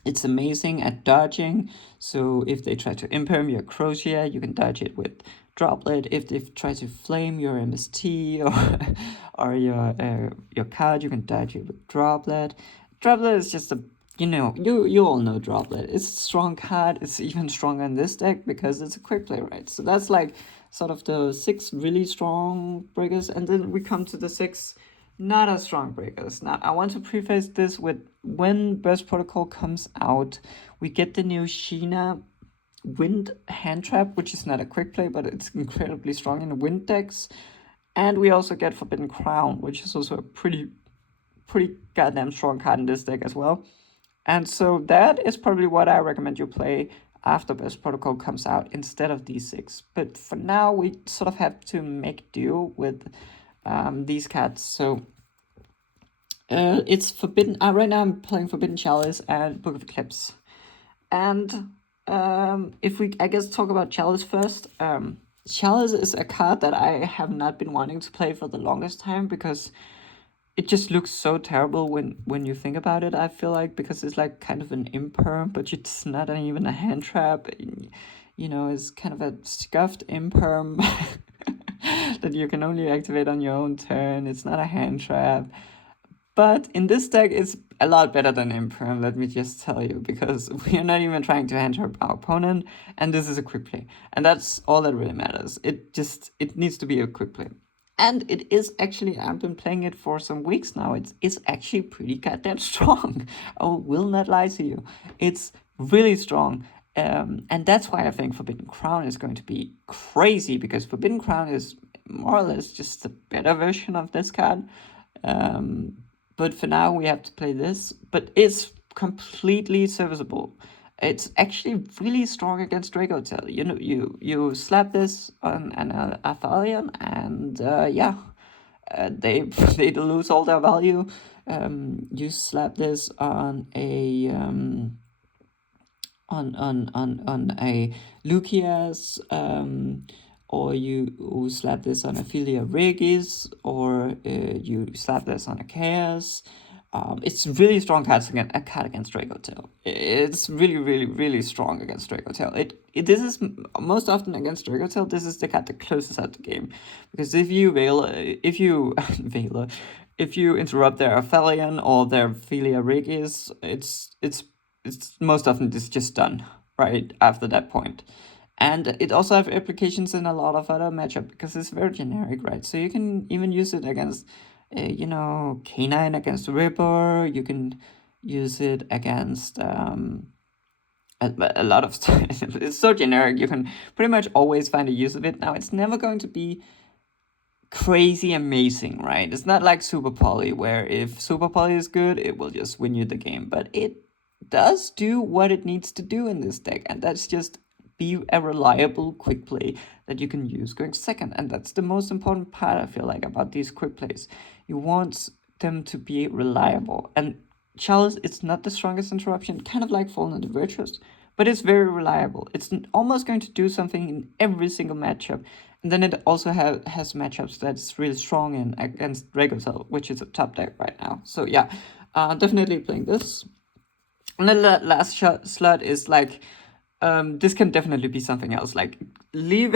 It's amazing at dodging. So if they try to imperm your Crochet, you can dodge it with Droplet. If they try to flame your MST or your card, you can dodge it with Droplet. Droplet is just you all know Droplet. It's a strong card. It's even stronger in this deck because it's a quick play, right? So that's like sort of the 6 really strong breakers, and then we come to the 6 not as strong breakers. Now, I want to preface this with when Burst Protocol comes out, we get the new Sheena Wind Hand Trap, which is not a quick play, but it's incredibly strong in the Wind decks. And we also get Forbidden Crown, which is also a pretty goddamn strong card in this deck as well. And so that is probably what I recommend you play after Burst Protocol comes out instead of these 6. But for now, we sort of have to make do with these cards. So it's Forbidden. Right now I'm playing Forbidden Chalice and Book of Eclipse. And if we, I guess, talk about Chalice first. Chalice is a card that I have not been wanting to play for the longest time because it just looks so terrible when you think about it, I feel like, because it's like kind of an imperm, but it's not even a hand trap. It's kind of a scuffed imperm. that you can only activate on your own turn. It's not a hand trap. But in this deck, it's a lot better than Imperm, let me just tell you, because we are not even trying to hand trap our opponent, and this is a quick play. And that's all that really matters. It needs to be a quick play. And it is actually, I've been playing it for some weeks now. It's actually pretty goddamn strong. I will not lie to you. It's really strong. And that's why I think Forbidden Crown is going to be crazy, because Forbidden Crown is more or less just a better version of this card. But for now, we have to play this. But it's completely serviceable. It's actually really strong against Draco Tail. You know, you slap this on an Athalion, and they they lose all their value. You slap this on a on a Lucias, or you slap this on a Philia Regis, or you slap this on a Chaos. It's really strong card against Draco Tail. It's really strong against Draco Tail. This is most often against Draco Tail. This is the card that closes out the game, because if you if you interrupt their Aphelion or their Philia Regis, it's most often it's just done right after that point. And it also have applications in a lot of other matchups because it's very generic, right? So you can even use it against, K9 against Ripper. You can use it against a lot of stuff. It's so generic. You can pretty much always find a use of it. Now, it's never going to be crazy amazing, right? It's not like Super Poly, where if Super Poly is good, it will just win you the game. But it does do what it needs to do in this deck, and that's just be a reliable quick play that you can use going second. And that's the most important part, I feel like, about these quick plays. You want them to be reliable. And Chalice, it's not the strongest interruption, kind of like Fallen and the Virtuous, but it's very reliable. It's almost going to do something in every single matchup. And then it also has matchups that's really strong in against Dragotel, which is a top deck right now. So yeah, definitely playing this. And then the last slot is like, this can definitely be something else. Like, leave,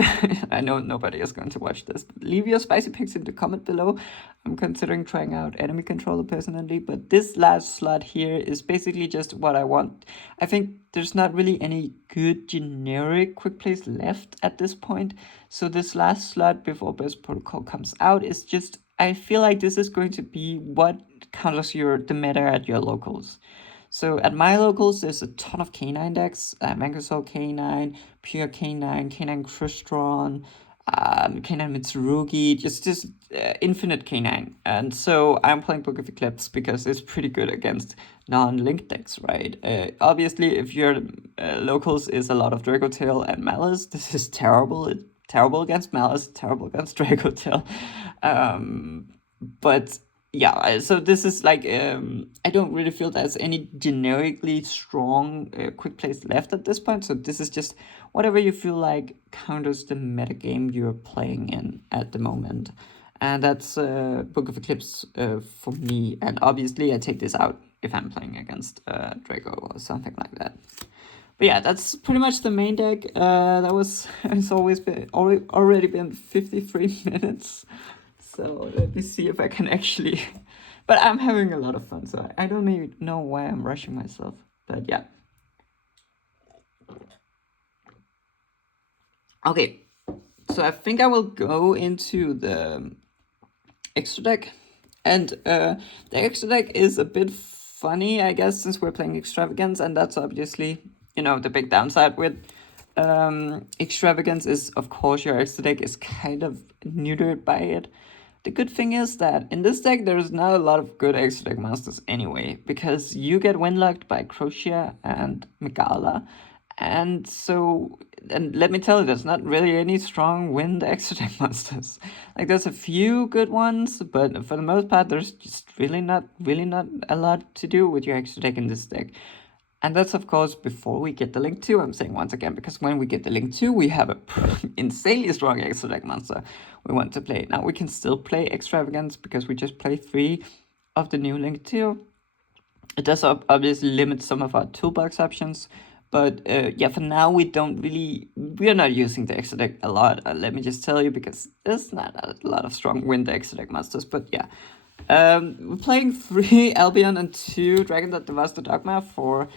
I know nobody is going to watch this. Leave your spicy picks in the comment below. I'm considering trying out enemy controller personally, but this last slot here is basically just what I want. I think there's not really any good generic quick plays left at this point. So this last slot before Burst Protocol comes out is just, I feel like this is going to be what counters the meta at your locals. So at my locals, there's a ton of K9 decks, Mangosaur K9, Pure K9, K9 Crystron, K9 Mitsurugi, just infinite K9. And so I'm playing Book of Eclipse because it's pretty good against non-linked decks, right? Obviously, if your locals is a lot of Draco Tail and Malice, this is terrible. It's terrible against Malice, terrible against Draco Tail. But yeah, so this is like, I don't really feel there's any generically strong quick plays left at this point. So this is just whatever you feel like counters the metagame you're playing in at the moment. And that's Book of Eclipse for me. And obviously I take this out if I'm playing against Draco or something like that. But yeah, that's pretty much the main deck. It's already been 53 minutes. So let me see if I can actually, but I'm having a lot of fun, so I don't even know why I'm rushing myself, but yeah. Okay, so I think I will go into the extra deck, and the extra deck is a bit funny, I guess, since we're playing Extravagance, and that's obviously, the big downside with Extravagance is, of course, your extra deck is kind of neutered by it. The good thing is that in this deck, there's not a lot of good extra deck monsters anyway, because you get windlocked by Crocia and Megala. And let me tell you, there's not really any strong wind extra deck monsters. Like, there's a few good ones, but for the most part, there's just really not a lot to do with your extra deck in this deck. And that's, of course, before we get the Link 2, I'm saying once again, because when we get the Link 2, we have a insanely strong extra deck monster we want to play. Now, we can still play Extravagance because we just play 3 of the new Link 2. It does obviously limit some of our toolbox options, But yeah, for now we are not using the extra deck a lot. Let me just tell you, because there's not a lot of strong wind extra deck monsters. But yeah, we're playing 3 Albion and 2 Dragon that Devours the Dogma for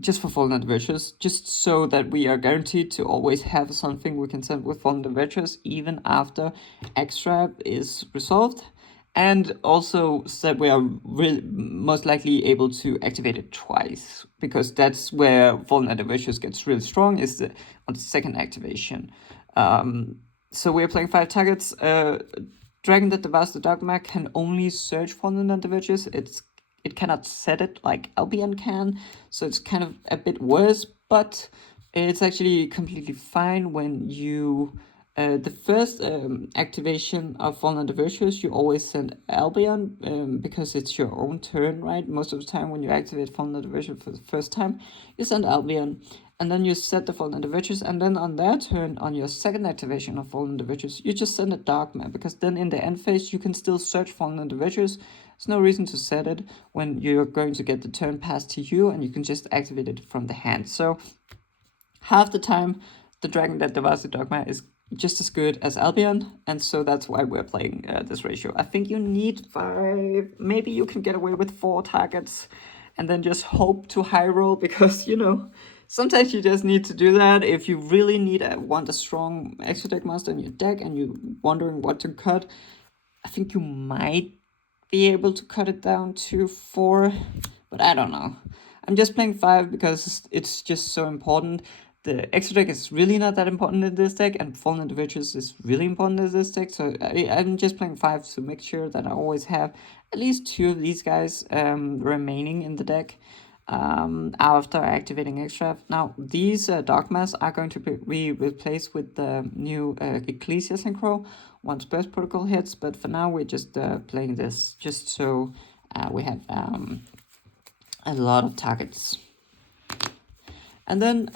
just for Fallen Adventurers, just so that we are guaranteed to always have something we can send with Fallen Adventurers even after X-Trap is resolved, and also so that we are most likely able to activate it twice, because that's where Fallen Adventurers gets really strong, is on the second activation. So we're playing 5 targets. Dragon that Devours the Dogma can only search Fallen Adventurers. It cannot set it like Albion can, so it's kind of a bit worse, but it's actually completely fine when you... the first activation of Fallen Adventurers, you always send Albion, because it's your own turn, right? Most of the time when you activate Fallen Adventurers for the first time, you send Albion, and then you set the Fallen Adventurers, and then on their turn, on your second activation of Fallen Adventurers, you just send a Dogma, because then in the end phase, you can still search Fallen Adventurers. There's no reason to set it when you're going to get the turn passed to you, and you can just activate it from the hand. So half the time, the Dragon that Devours the Dogma is just as good as Albion, and so that's why we're playing this ratio. I think you need 5, maybe you can get away with 4 targets, and then just hope to high roll, because, you know, sometimes you just need to do that. If you really want a strong extra deck monster in your deck, and you're wondering what to cut, I think you might be able to cut it down to 4, but I don't know. I'm just playing 5 because it's just so important. The extra deck is really not that important in this deck, and Fallen Adventurers is really important in this deck, so I'm just playing 5 to make sure that I always have at least 2 of these guys remaining in the deck after activating X-Trap. Now, these Dogmas are going to be replaced with the new Ecclesia Synchro once Burst Protocol hits, but for now we're just playing this just so we have a lot of targets. And then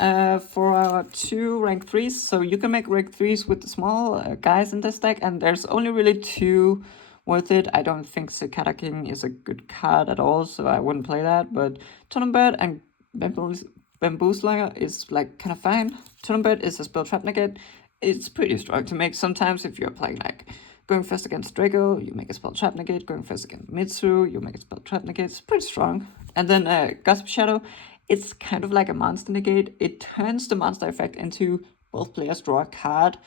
for our 2 rank 3s, so you can make rank 3s with the small guys in this deck, and there's only really 2 worth it. I don't think Cicada King is a good card at all, so I wouldn't play that, but Bird and Bamboo Slinger is like kind of fine. Bird is a spell trap negate. It's pretty strong to make sometimes if you're playing like going first against Draco, you make a spell trap negate. Going first against Mitsu, you make a spell trap negate. It's pretty strong. And then Gossip Shadow, it's kind of like a monster negate. It turns the monster effect into both players draw a card,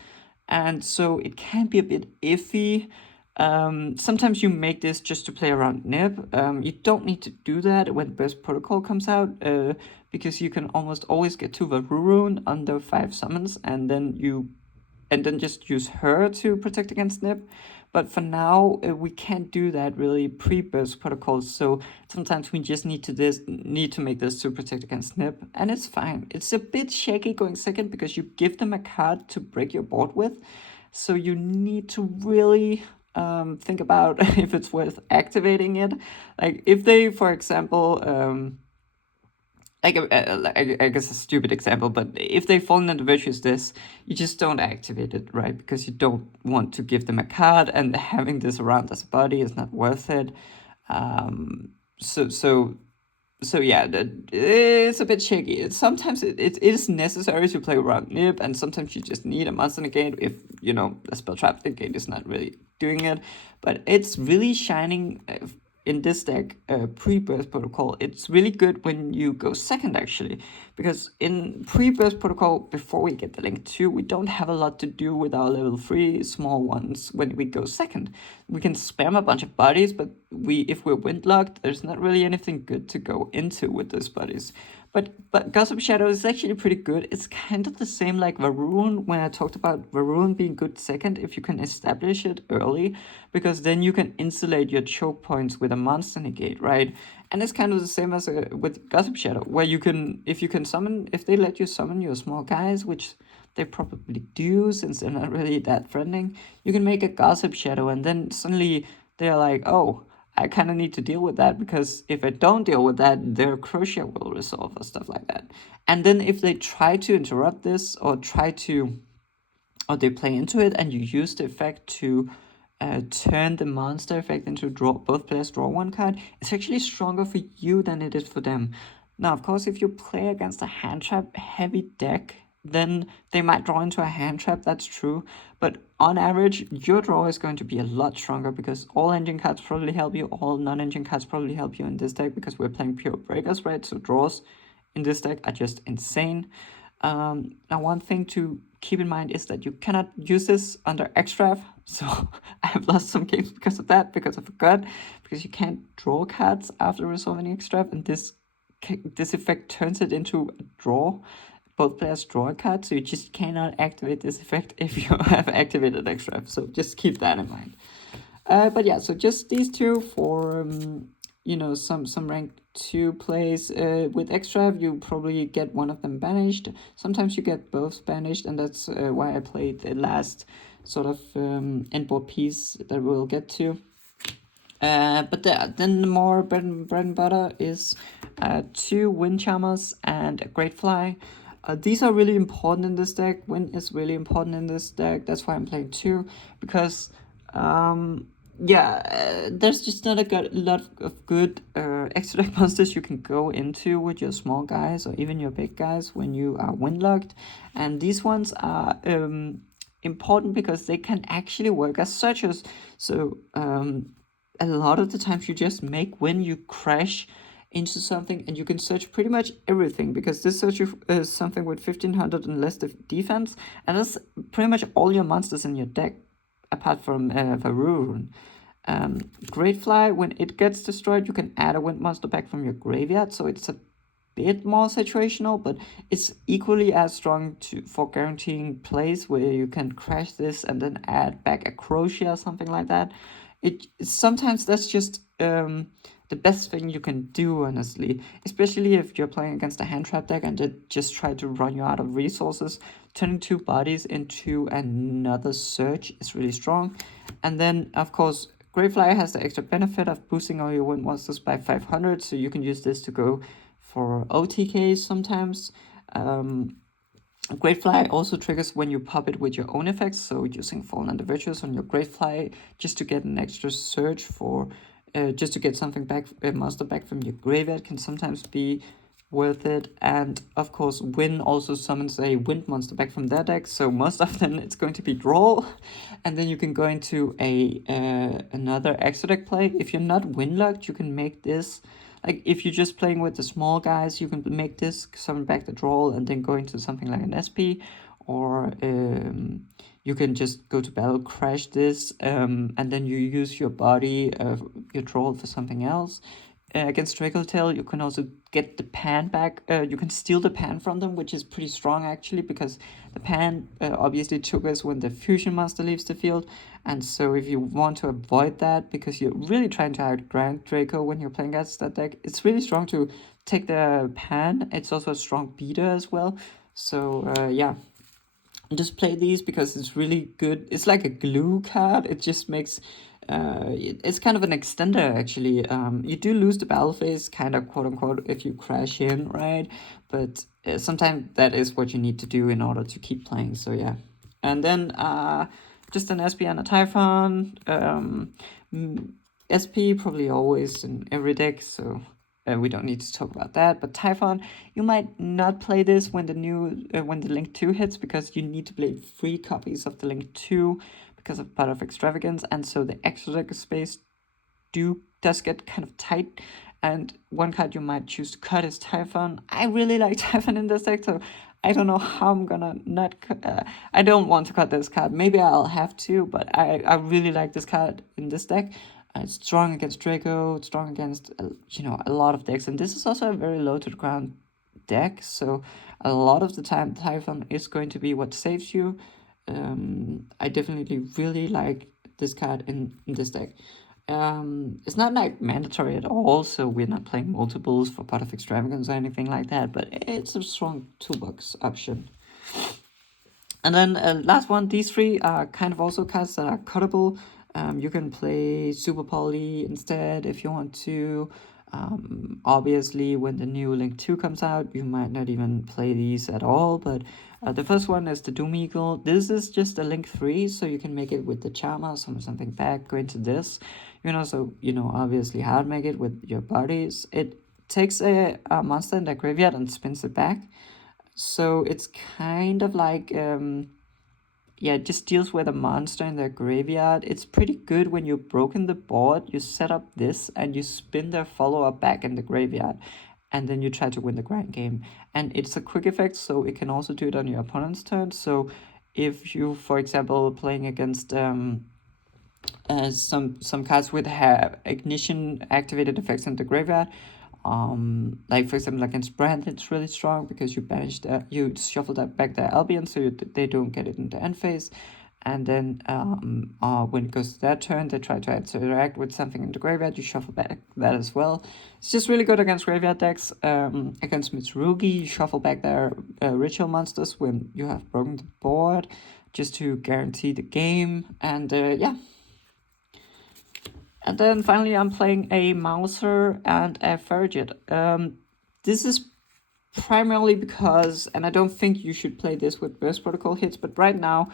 and so it can be a bit iffy. Sometimes you make this just to play around Nib. You don't need to do that when Burst Protocol comes out, because you can almost always get to Varurun under 5 summons, and then just use her to protect against Nib. But for now, we can't do that really pre-Burst Protocols, so sometimes we just need to make this to protect against Nib, and it's fine. It's a bit shaky going second because you give them a card to break your board with, so you need to really think about if it's worth activating it. Like if they, for example, I guess a stupid example, but if they Fallen Adventurers this, you just don't activate it, right? Because you don't want to give them a card, and having this around as a body is not worth it. So yeah, it's a bit shaky. Sometimes it is necessary to play around Nib, and sometimes you just need a monster negate if, you know, a spell trap negate is not really doing it. But it's really shining in this deck, pre-Burst Protocol. It's really good when you go second, actually, because in pre-Burst Protocol, before we get the Link 2, we don't have a lot to do with our level 3 small ones when we go second. We can spam a bunch of bodies, but if we're windlocked, there's not really anything good to go into with those bodies. But Gossip Shadow is actually pretty good. It's kind of the same like Varun, when I talked about Varun being good second if you can establish it early, because then you can insulate your choke points with a monster negate, right? And it's kind of the same as with Gossip Shadow, where you can, if they let you summon your small guys, which they probably do since they're not really that threatening, you can make a Gossip Shadow, and then suddenly they're like, oh, I kind of need to deal with that, because if I don't deal with that, their Crucia will resolve or stuff like that. And then if they try to interrupt this, or they play into it, and you use the effect to turn the monster effect into both players draw 1 card, it's actually stronger for you than it is for them. Now, of course, if you play against a hand trap heavy deck, then they might draw into a hand trap, that's true. But on average, your draw is going to be a lot stronger because all engine cards probably help you, all non-engine cards probably help you in this deck because we're playing pure breakers, right? So draws in this deck are just insane. Now, one thing to keep in mind is that you cannot use this under X-Draft. So I have lost some games because of that, because I forgot, because you can't draw cards after resolving X-Draft, and this effect turns it into a draw. Both players draw a card, so you just cannot activate this effect if you have activated X-Draft. So just keep that in mind. But yeah, so just these two for you know, some rank 2 plays. With X-Draft, you probably get one of them banished. Sometimes you get both banished, and that's why I played the last sort of endboard piece that we'll get to. But then the more bread and butter is 2 Wind Charmers and a Great Fly. These are really important in this deck. Wind is really important in this deck. That's why I'm playing 2, because there's just not a lot of good extra deck monsters you can go into with your small guys or even your big guys when you are windlocked. And these ones are important because they can actually work as searchers. So a lot of the times you just make when you crash into something and you can search pretty much everything, because this search is something with 1500 and less defense, and that's pretty much all your monsters in your deck apart from Varun. Great Fly, when it gets destroyed, you can add a wind monster back from your graveyard, so it's a bit more situational, but it's equally as strong for guaranteeing plays where you can crash this and then add back a crochet or something like that. Sometimes that's just the best thing you can do, honestly, especially if you're playing against a hand trap deck and they just try to run you out of resources. Turning 2 bodies into another search is really strong. And then, of course, Great Fly has the extra benefit of boosting all your wind monsters by 500, so you can use this to go for OTKs sometimes. Great Fly also triggers when you pop it with your own effects, so using Fallen Under Virtues on your Great Fly just to get an extra search for, just to get something back, a monster back from your graveyard can sometimes be worth it. And of course, Win also summons a wind monster back from their deck, so most often it's going to be draw, and then you can go into another extra deck play. If you're not windlocked, you can make this. Like, if you're just playing with the small guys, you can make this, summon back the draw, and then go into something like an SP, or you can just go to battle, crash this, and then you use your body, your draw for something else. Against Dracotail, you can also get the pan back. You can steal the pan from them, which is pretty strong actually, because the pan obviously triggers when the fusion monster leaves the field. And so if you want to avoid that, because you're really trying to outgrant Draco when you're playing against that deck, it's really strong to take the pan. It's also a strong beater as well. So yeah, just play these because it's really good. It's like a glue card. It just makes it's kind of an extender actually. You do lose the battle phase, kind of, quote unquote, if you crash in, right? But sometimes that is what you need to do in order to keep playing. So yeah, and then just an SP and a Typhon. SP probably always in every deck, so we don't need to talk about that. But Typhon, you might not play this when the new when the Link 2 hits, because you need to play 3 copies of the Link 2 because of Part of Extravagance, and so the extra deck space does get kind of tight. And one card you might choose to cut is Typhon. I really like Typhon in this deck, so I don't know how I'm gonna not I don't want to cut this card. Maybe I'll have to, but I really like this card in this deck. It's strong against Draco, it's strong against, you know, a lot of decks. And this is also a very low to the ground deck, so a lot of the time Typhon is going to be what saves you. I definitely really like this card in this deck. It's not like mandatory at all, so we're not playing multiples for Pot of Extravagance or anything like that, but it's a strong toolbox option. And then last one, these 3 are kind of also cards that are cuttable. You can play Super Poly instead if you want to. Obviously, when the new Link 2 comes out, you might not even play these at all, but the first one is the Doom Eagle. This is just a Link 3, so you can make it with the Charmer, summon something back, go into this. You can also, you know, obviously hard make it with your bodies. It takes a monster in their graveyard and spins it back. So it's kind of like, yeah, it just deals with a monster in their graveyard. It's pretty good when you've broken the board, you set up this and you spin their follower back in the graveyard. And then you try to win the grind game. And it's a quick effect, so it can also do it on your opponent's turn. So if you, for example, playing against some cards with have ignition activated effects in the graveyard, like for example against Brand, it's really strong because you banish you shuffle that back their Albion, so they don't get it in the end phase. And then when it goes to their turn, they try to interact with something in the graveyard, you shuffle back that as well. It's just really good against graveyard decks. Against Mitsurugi, you shuffle back their ritual monsters when you have broken the board, just to guarantee the game. And yeah. And then finally I'm playing a Mouser and a Fergit. This is primarily because, and I don't think you should play this with Burst Protocol hits, but right now,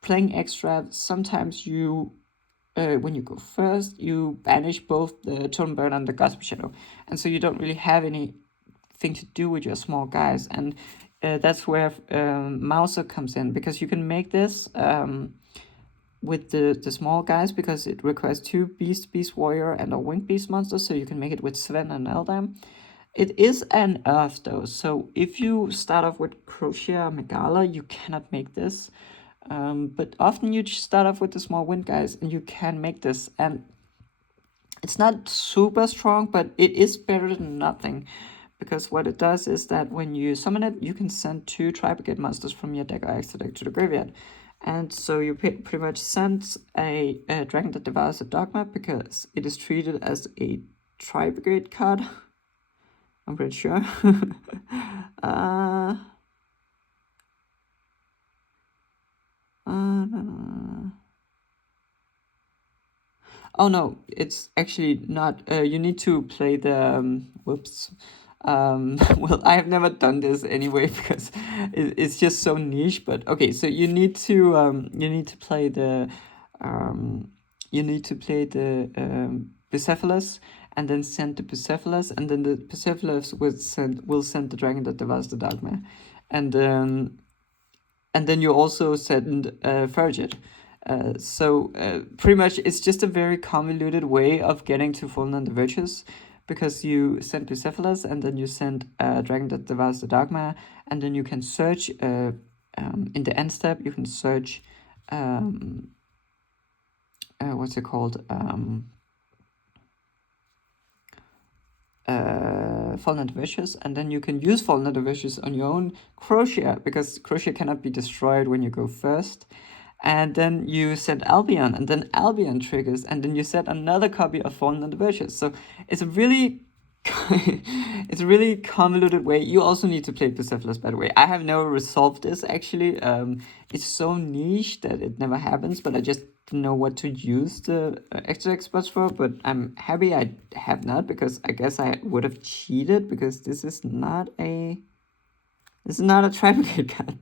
playing extra, sometimes you, when you go first, you banish both the Totem Burn and the Gospel Shadow. And so you don't really have anything to do with your small guys. And that's where Mouser comes in, because you can make this with the small guys, because it requires 2 Beast Warrior, and a Winged Beast monster, so you can make it with Sven and Eldam. It is an Earth though, so if you start off with Crochet or Megala, you cannot make this. But often you just start off with the small wind guys and you can make this, and it's not super strong, but it is better than nothing, because what it does is that when you summon it, you can send 2 Tri-Brigade monsters from your deck or extra deck to the graveyard. And so you pretty much send a Dragon that Devours a Dogma, because it is treated as a Tri-Brigade card. I'm pretty sure. Oh no, it's actually not. You need to play the whoops. Well, I have never done this anyway because it's just so niche. But okay, so you need to play the Bucephalus, and then send the Bucephalus, and then the Bucephalus will send the Dragon that Devours the Dogma, and then you also send Fergit. So pretty much it's just a very convoluted way of getting to Fallen and the Virtues, because you send Bucephalus and then you send Dragon that Devours the Dogma, and then you can search in the end step, you can search what's it called, Fallen and the Virtues, and then you can use Fallen and the Virtues on your own Crochet, because Crochet cannot be destroyed when you go first. And then you send Albion, and then Albion triggers, and then you set another copy of Fallen and the Virtues. So it's a really it's a really convoluted way. You also need to play Bucephalus, by the way. I have never resolved this actually. It's so niche that it never happens, but I just don't know what to use the extra experts for. But I'm happy I have not, because I guess I would have cheated, because this is not a Tri-Brigade card.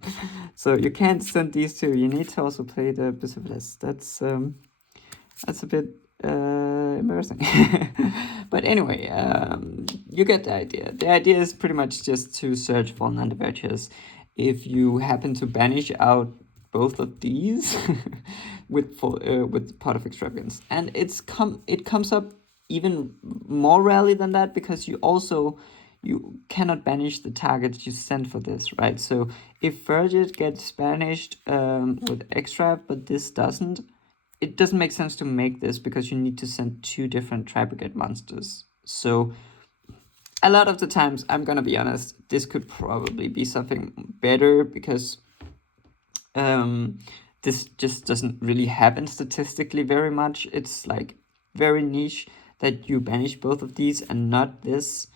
So you can't send these 2. You need to also play the Bucephalus. That's a bit embarrassing. But anyway, you get the idea. The idea is pretty much just to search for Fallen and the Virtues. If you happen to banish out both of these with Pot of Extravagance, and it comes up even more rarely than that, because you cannot banish the target you send for this, right? So if Fergit gets banished with extra, but this doesn't, it doesn't make sense to make this, because you need to send 2 different Tri-Brigade monsters. So a lot of the times, I'm gonna be honest, this could probably be something better, because this just doesn't really happen statistically very much. It's like very niche that you banish both of these and not this.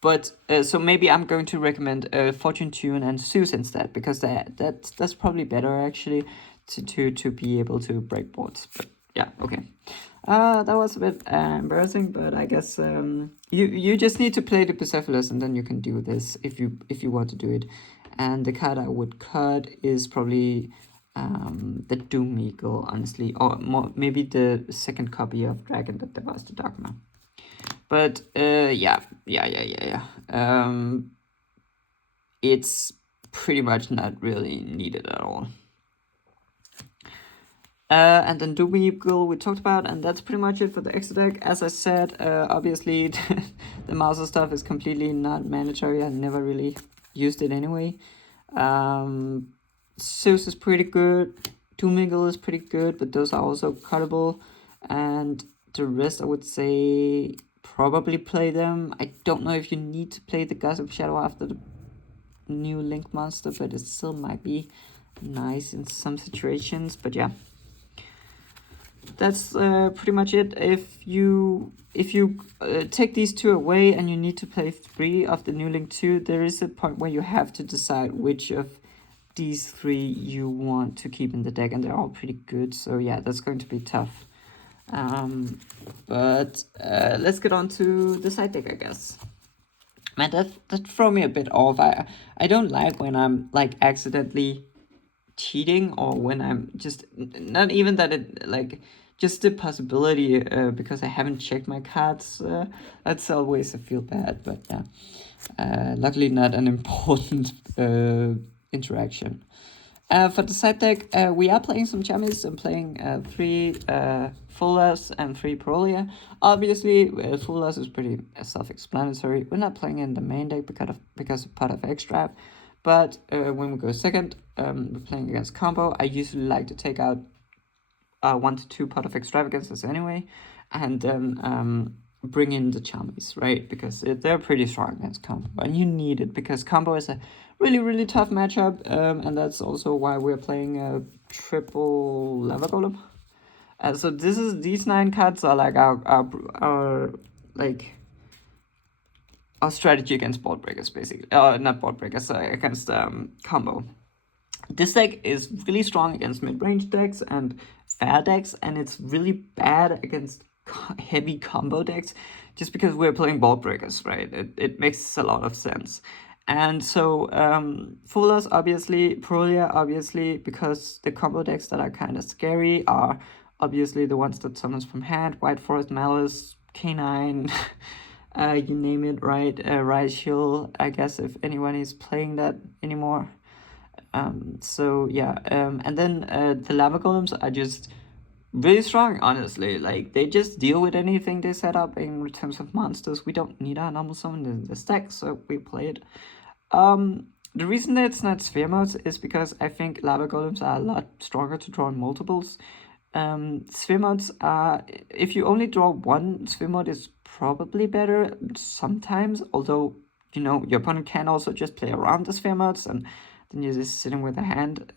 But so maybe I'm going to recommend Fortune Tune and Zeus instead, because that's probably better actually to be able to break boards. But yeah, okay. That was a bit embarrassing, but I guess you just need to play the Bucephalus, and then you can do this if you want to do it. And the card I would cut is probably the Doom Eagle, honestly, or maybe the second copy of Dragon that Devours the Dogma. But yeah. It's pretty much not really needed at all. And then Doom Eagle we talked about, and that's pretty much it for the extra deck. As I said, obviously the Mauser stuff is completely not mandatory. I never really used it anyway. Zeus is pretty good. Doom Eagle is pretty good, but those are also cuttable. And the rest I would say probably play them. I don't know if you need to play the Gossip Shadow after the new Link monster, but it still might be nice in some situations. But yeah, that's pretty much it. If you take these two away and you need to play 3 of the new Link 2, there is a point where you have to decide which of these 3 you want to keep in the deck, and they're all pretty good. So yeah, that's going to be tough. But let's get on to the side deck, I guess. Man, that throw me a bit off. I don't like when I'm like accidentally cheating, or when I'm just not even that it like just the possibility because I haven't checked my cards. That's always I feel bad, but yeah, luckily not an important interaction. For the side deck, we are playing some Jammies. I'm playing 3 Fullers and 3 Prolia. Obviously, Fullers is pretty self-explanatory. We're not playing in the main deck because of Pot of Extract. But when we go second, we're playing against combo. I usually like to take out 1 to 2 Pot of Extravagances anyway, and then bring in the Jammies, right? Because they're pretty strong against combo, and you need it because combo is a really tough matchup, and that's also why we're playing a triple Lava Golem. So these 9 cards are like our like our strategy against board breakers, basically. Not board breakers, against combo. This deck is really strong against mid-range decks and fair decks, and it's really bad against heavy combo decks, just because we're playing board breakers, right? It makes a lot of sense. And so Fullers, obviously, Prolia, obviously, because the combo decks that are kind of scary are obviously the ones that summons from hand, White Forest Malice, K9, you name it, right? Rise Shield, I guess, if anyone is playing that anymore. So yeah, and then the Lava Golems are just really strong, honestly. Like, they just deal with anything they set up in terms of monsters. We don't need our normal summon in the stack, so we play it. The reason that it's not sphere modes is because I think Lava Golems are a lot stronger to draw in multiples. Sphere modes are, if you only draw 1 sphere mode, is probably better sometimes, although, you know, your opponent can also just play around the sphere modes, and then you're just sitting with a hand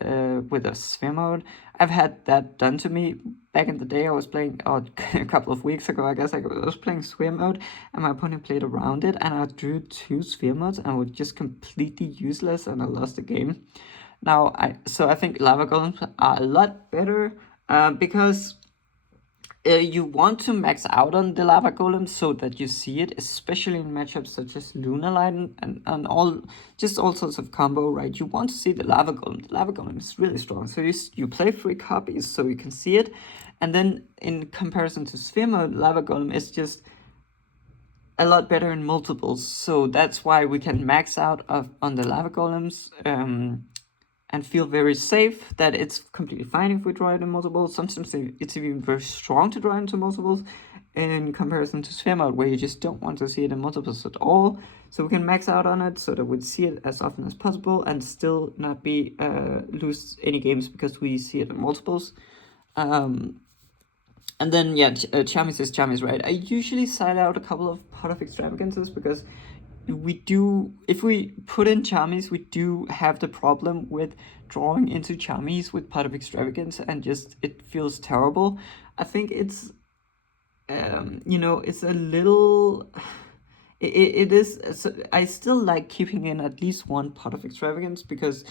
with a sphere mode. I've had that done to me back in the day. I was playing, a couple of weeks ago, I guess, I was playing sphere mode, and my opponent played around it, and I drew 2 sphere modes, and I was just completely useless, and I lost the game. Now, I think Lava Golems are a lot better because you want to max out on the Lava Golem so that you see it, especially in matchups such as Lunar Light and all sorts of combo, right? You want to see the Lava Golem. The Lava Golem is really strong. So you play 3 copies so you can see it. And then in comparison to Sphere Mode, Lava Golem is just a lot better in multiples. So that's why we can max out on the Lava Golems. And feel very safe that it's completely fine if we draw it in multiples. Sometimes it's even very strong to draw into multiples in comparison to Sphere Mode, where you just don't want to see it in multiples at all. So we can max out on it so that we see it as often as possible and still not be lose any games because we see it in multiples. And then, yeah, Chamis is Chamis, right? I usually side out a couple of Pot of Extravagances because if we put in Chamis, we do have the problem with drawing into Chamis with Pot of Extravagance, and just, it feels terrible. I think it's, you know, it's a little, it is, so I still like keeping in at least 1 Pot of Extravagance, because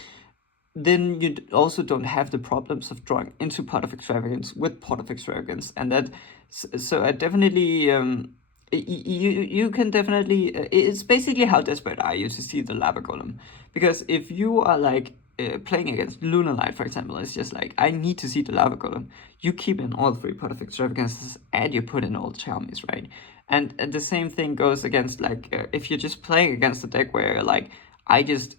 then you also don't have the problems of drawing into Pot of Extravagance with Pot of Extravagance, and that, so I definitely, you can definitely, it's basically how desperate are you to see the Lava Golem, because if you are like playing against Lunar Light, for example, it's just like, I need to see the Lava Golem. You keep in all 3 Pot of Extravagances and you put in all the Charmies, right? And the same thing goes against like if you're just playing against a deck where like I just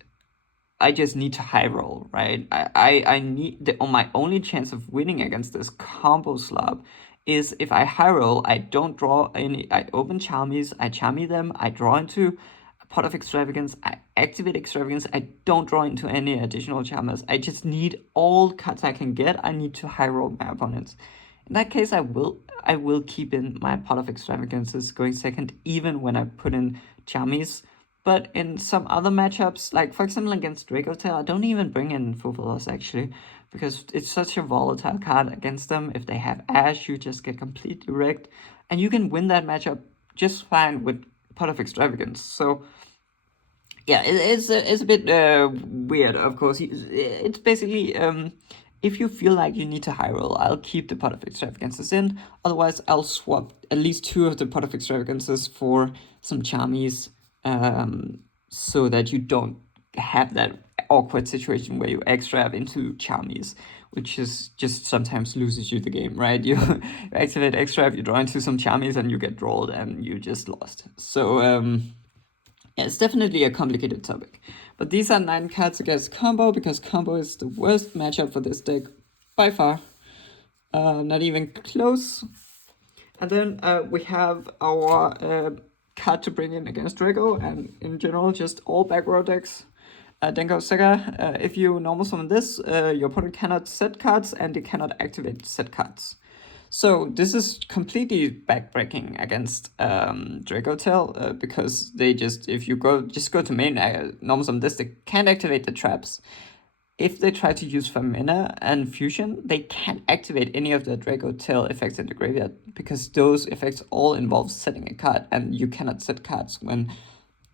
I just need to high roll, right? I need my only chance of winning against this combo slob is if I high roll, I don't draw any, I open Charmies, I Charmy them, I draw into a Pot of Extravagance, I activate Extravagance, I don't draw into any additional Charmers. I just need all cards I can get, I need to high roll my opponents. In that case, I will keep in my Pot of Extravagances going second, even when I put in Charmies. But in some other matchups, like for example against Dracotail, I don't even bring in Fufulos actually, because it's such a volatile card against them. If they have Ash, you just get completely wrecked, and you can win that matchup just fine with Pot of Extravagance. So yeah, it's a bit weird, of course. It's basically if you feel like you need to high roll, I'll keep the Pot of Extravagances in. Otherwise, I'll swap at least 2 of the Pot of Extravagances for some Charmies, so that you don't have that awkward situation where you extra into Charmies, which is just sometimes loses you the game, right? You activate extra, you draw into some Charmies, and you get rolled, and you just lost. So yeah, it's definitely a complicated topic. But these are 9 cards against combo, because combo is the worst matchup for this deck by far. Not even close. And then we have our card to bring in against Draco, and in general, just all back row decks. Denko Sega, if you normal summon this, your opponent cannot set cards and they cannot activate set cards. So this is completely backbreaking against Dracotail, because they just, if you go to main normal summon this, they can't activate the traps. If they try to use Famina and Fusion, they can't activate any of the Dracotail effects in the graveyard, because those effects all involve setting a card, and you cannot set cards when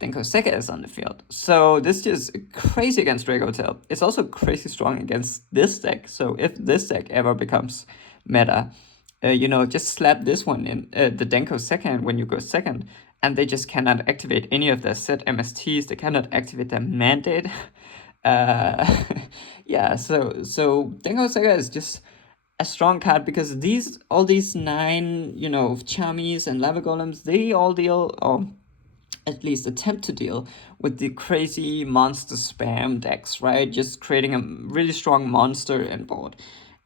Denko Seka is on the field. So this is crazy against Dracotail. It's also crazy strong against this deck. So if this deck ever becomes meta, just slap this one in the Denko second when you go second, and they just cannot activate any of their set MSTs. They cannot activate their mandate. Yeah, so Denko Sega is just a strong card, because all these 9, Charmies and Lava Golems, they all deal, or at least attempt to deal with the crazy monster spam decks, right? Just creating a really strong monster in board.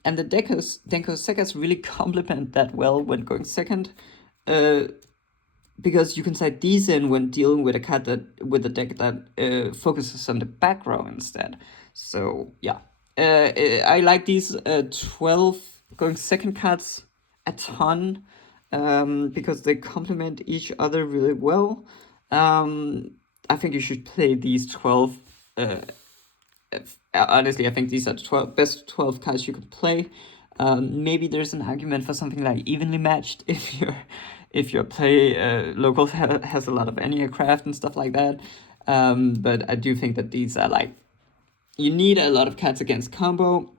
And the Denko Segas really complement that well when going second, because you can side these in when dealing with a deck that focuses on the back row instead. So yeah, I like these 12 going second cards a ton, because they complement each other really well. I think you should play these 12. Honestly, I think these are the best 12 cards you could play. Maybe there's an argument for something like evenly matched if your play local has a lot of Enneacraft and stuff like that. But I do think that these are like, you need a lot of cards against combo.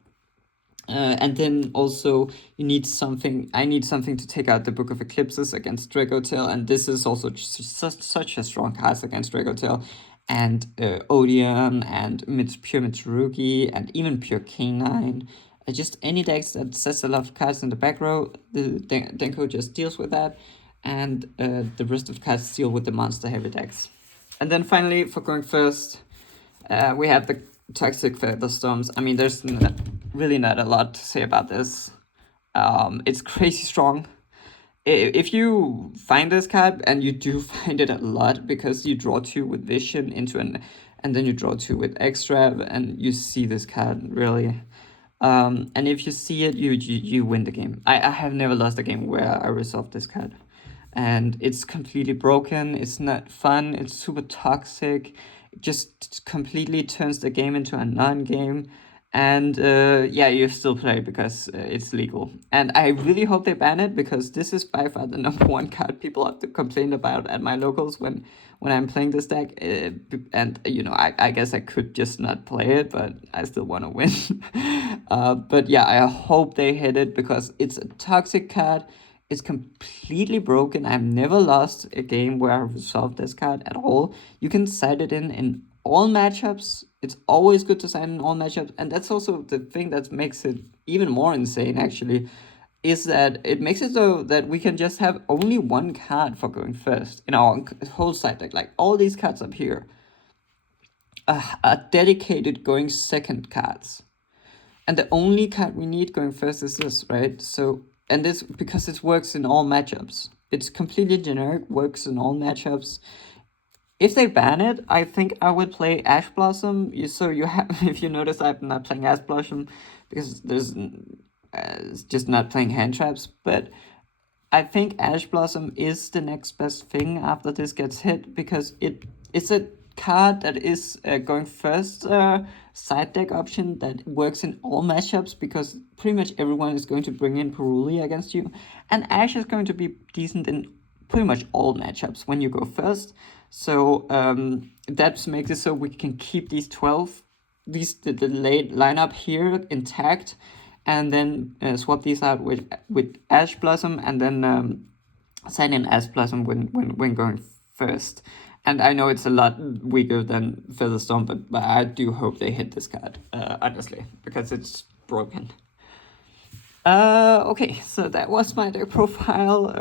And then also you need something. I need something to take out the Book of Eclipses against Dracotail, and this is also such a strong cast against Dracotail, and Odeon, and Pure Mitsurugi, and even Pure Canine. Just any decks that sets a lot of cards in the back row, the Denko just deals with that, and the rest of cards deal with the monster heavy decks. And then finally, for going first, we have the Toxic Featherstorms. I mean, there's really not a lot to say about this. It's crazy strong. If you find this card, and you do find it a lot, because you draw 2 with Vision into and then you draw 2 with Extra, and you see this card really. And if you see it, you win the game. I have never lost a game where I resolved this card. And it's completely broken, it's not fun, it's super toxic, it just completely turns the game into a non-game. And yeah, you still play because it's legal. And I really hope they ban it, because this is by far the #1 card people have to complain about at my locals when I'm playing this deck. And I guess I could just not play it, but I still want to win. But yeah, I hope they hit it, because it's a toxic card. It's completely broken. I've never lost a game where I resolved this card at all. You can side it in all matchups. It's always good to side in all matchups. And that's also the thing that makes it even more insane, actually. is that it makes it so that we can just have only one card for going first in our whole side deck. Like all these cards up here are dedicated going second cards. And the only card we need going first is this, right? So, and this, because it works in all matchups. It's completely generic, works in all matchups. If they ban it, I think I would play Ash Blossom. So you have, if you notice, I'm not playing Ash Blossom because there's it's just not playing hand traps. But I think Ash Blossom is the next best thing after this gets hit, because it's a card that is going first side deck option that works in all matchups, because pretty much everyone is going to bring in Peruli against you, and Ash is going to be decent in pretty much all matchups when you go first. So that makes it so we can keep these 12, the late lineup here intact, and then swap these out with Ash Blossom, and then sign in Ash Blossom when going first. And I know it's a lot weaker than Featherstorm, but I do hope they hit this card, honestly, because it's broken. Okay, so that was my deck profile.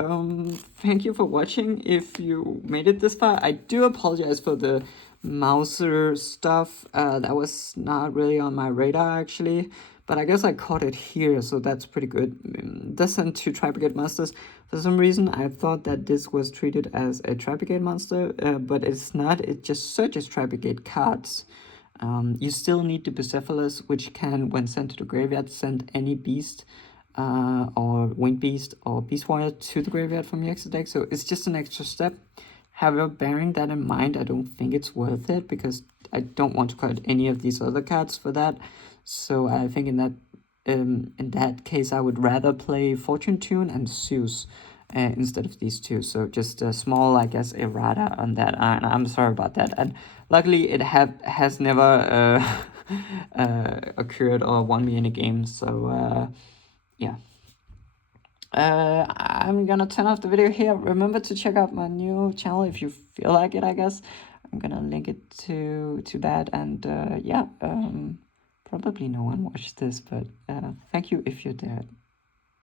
Thank you for watching. If you made it this far, I do apologize for the Mouser stuff. That was not really on my radar, actually, but I guess I caught it here, so that's pretty good. Descent to Tri-Brigade Monsters. For some reason, I thought that this was treated as a Tri-Brigade monster, but it's not. It just searches Tri-Brigade cards. You still need the Bucephalus, which can, when sent to the graveyard, send any beast or Winged Beast or Beast Warrior to the graveyard from your extra deck. So it's just an extra step. However, bearing that in mind, I don't think it's worth it, because I don't want to cut any of these other cards for that. So I think in that case, I would rather play Fortune Tune and Zeus instead of these two. So just a small, I guess, errata on that. And I'm sorry about that. And luckily, it has never occurred or won me any games. So yeah. I'm gonna turn off the video here. Remember to check out my new channel if you feel like it, I guess. I'm gonna link it to that, and yeah, probably no one watched this, but thank you if you did.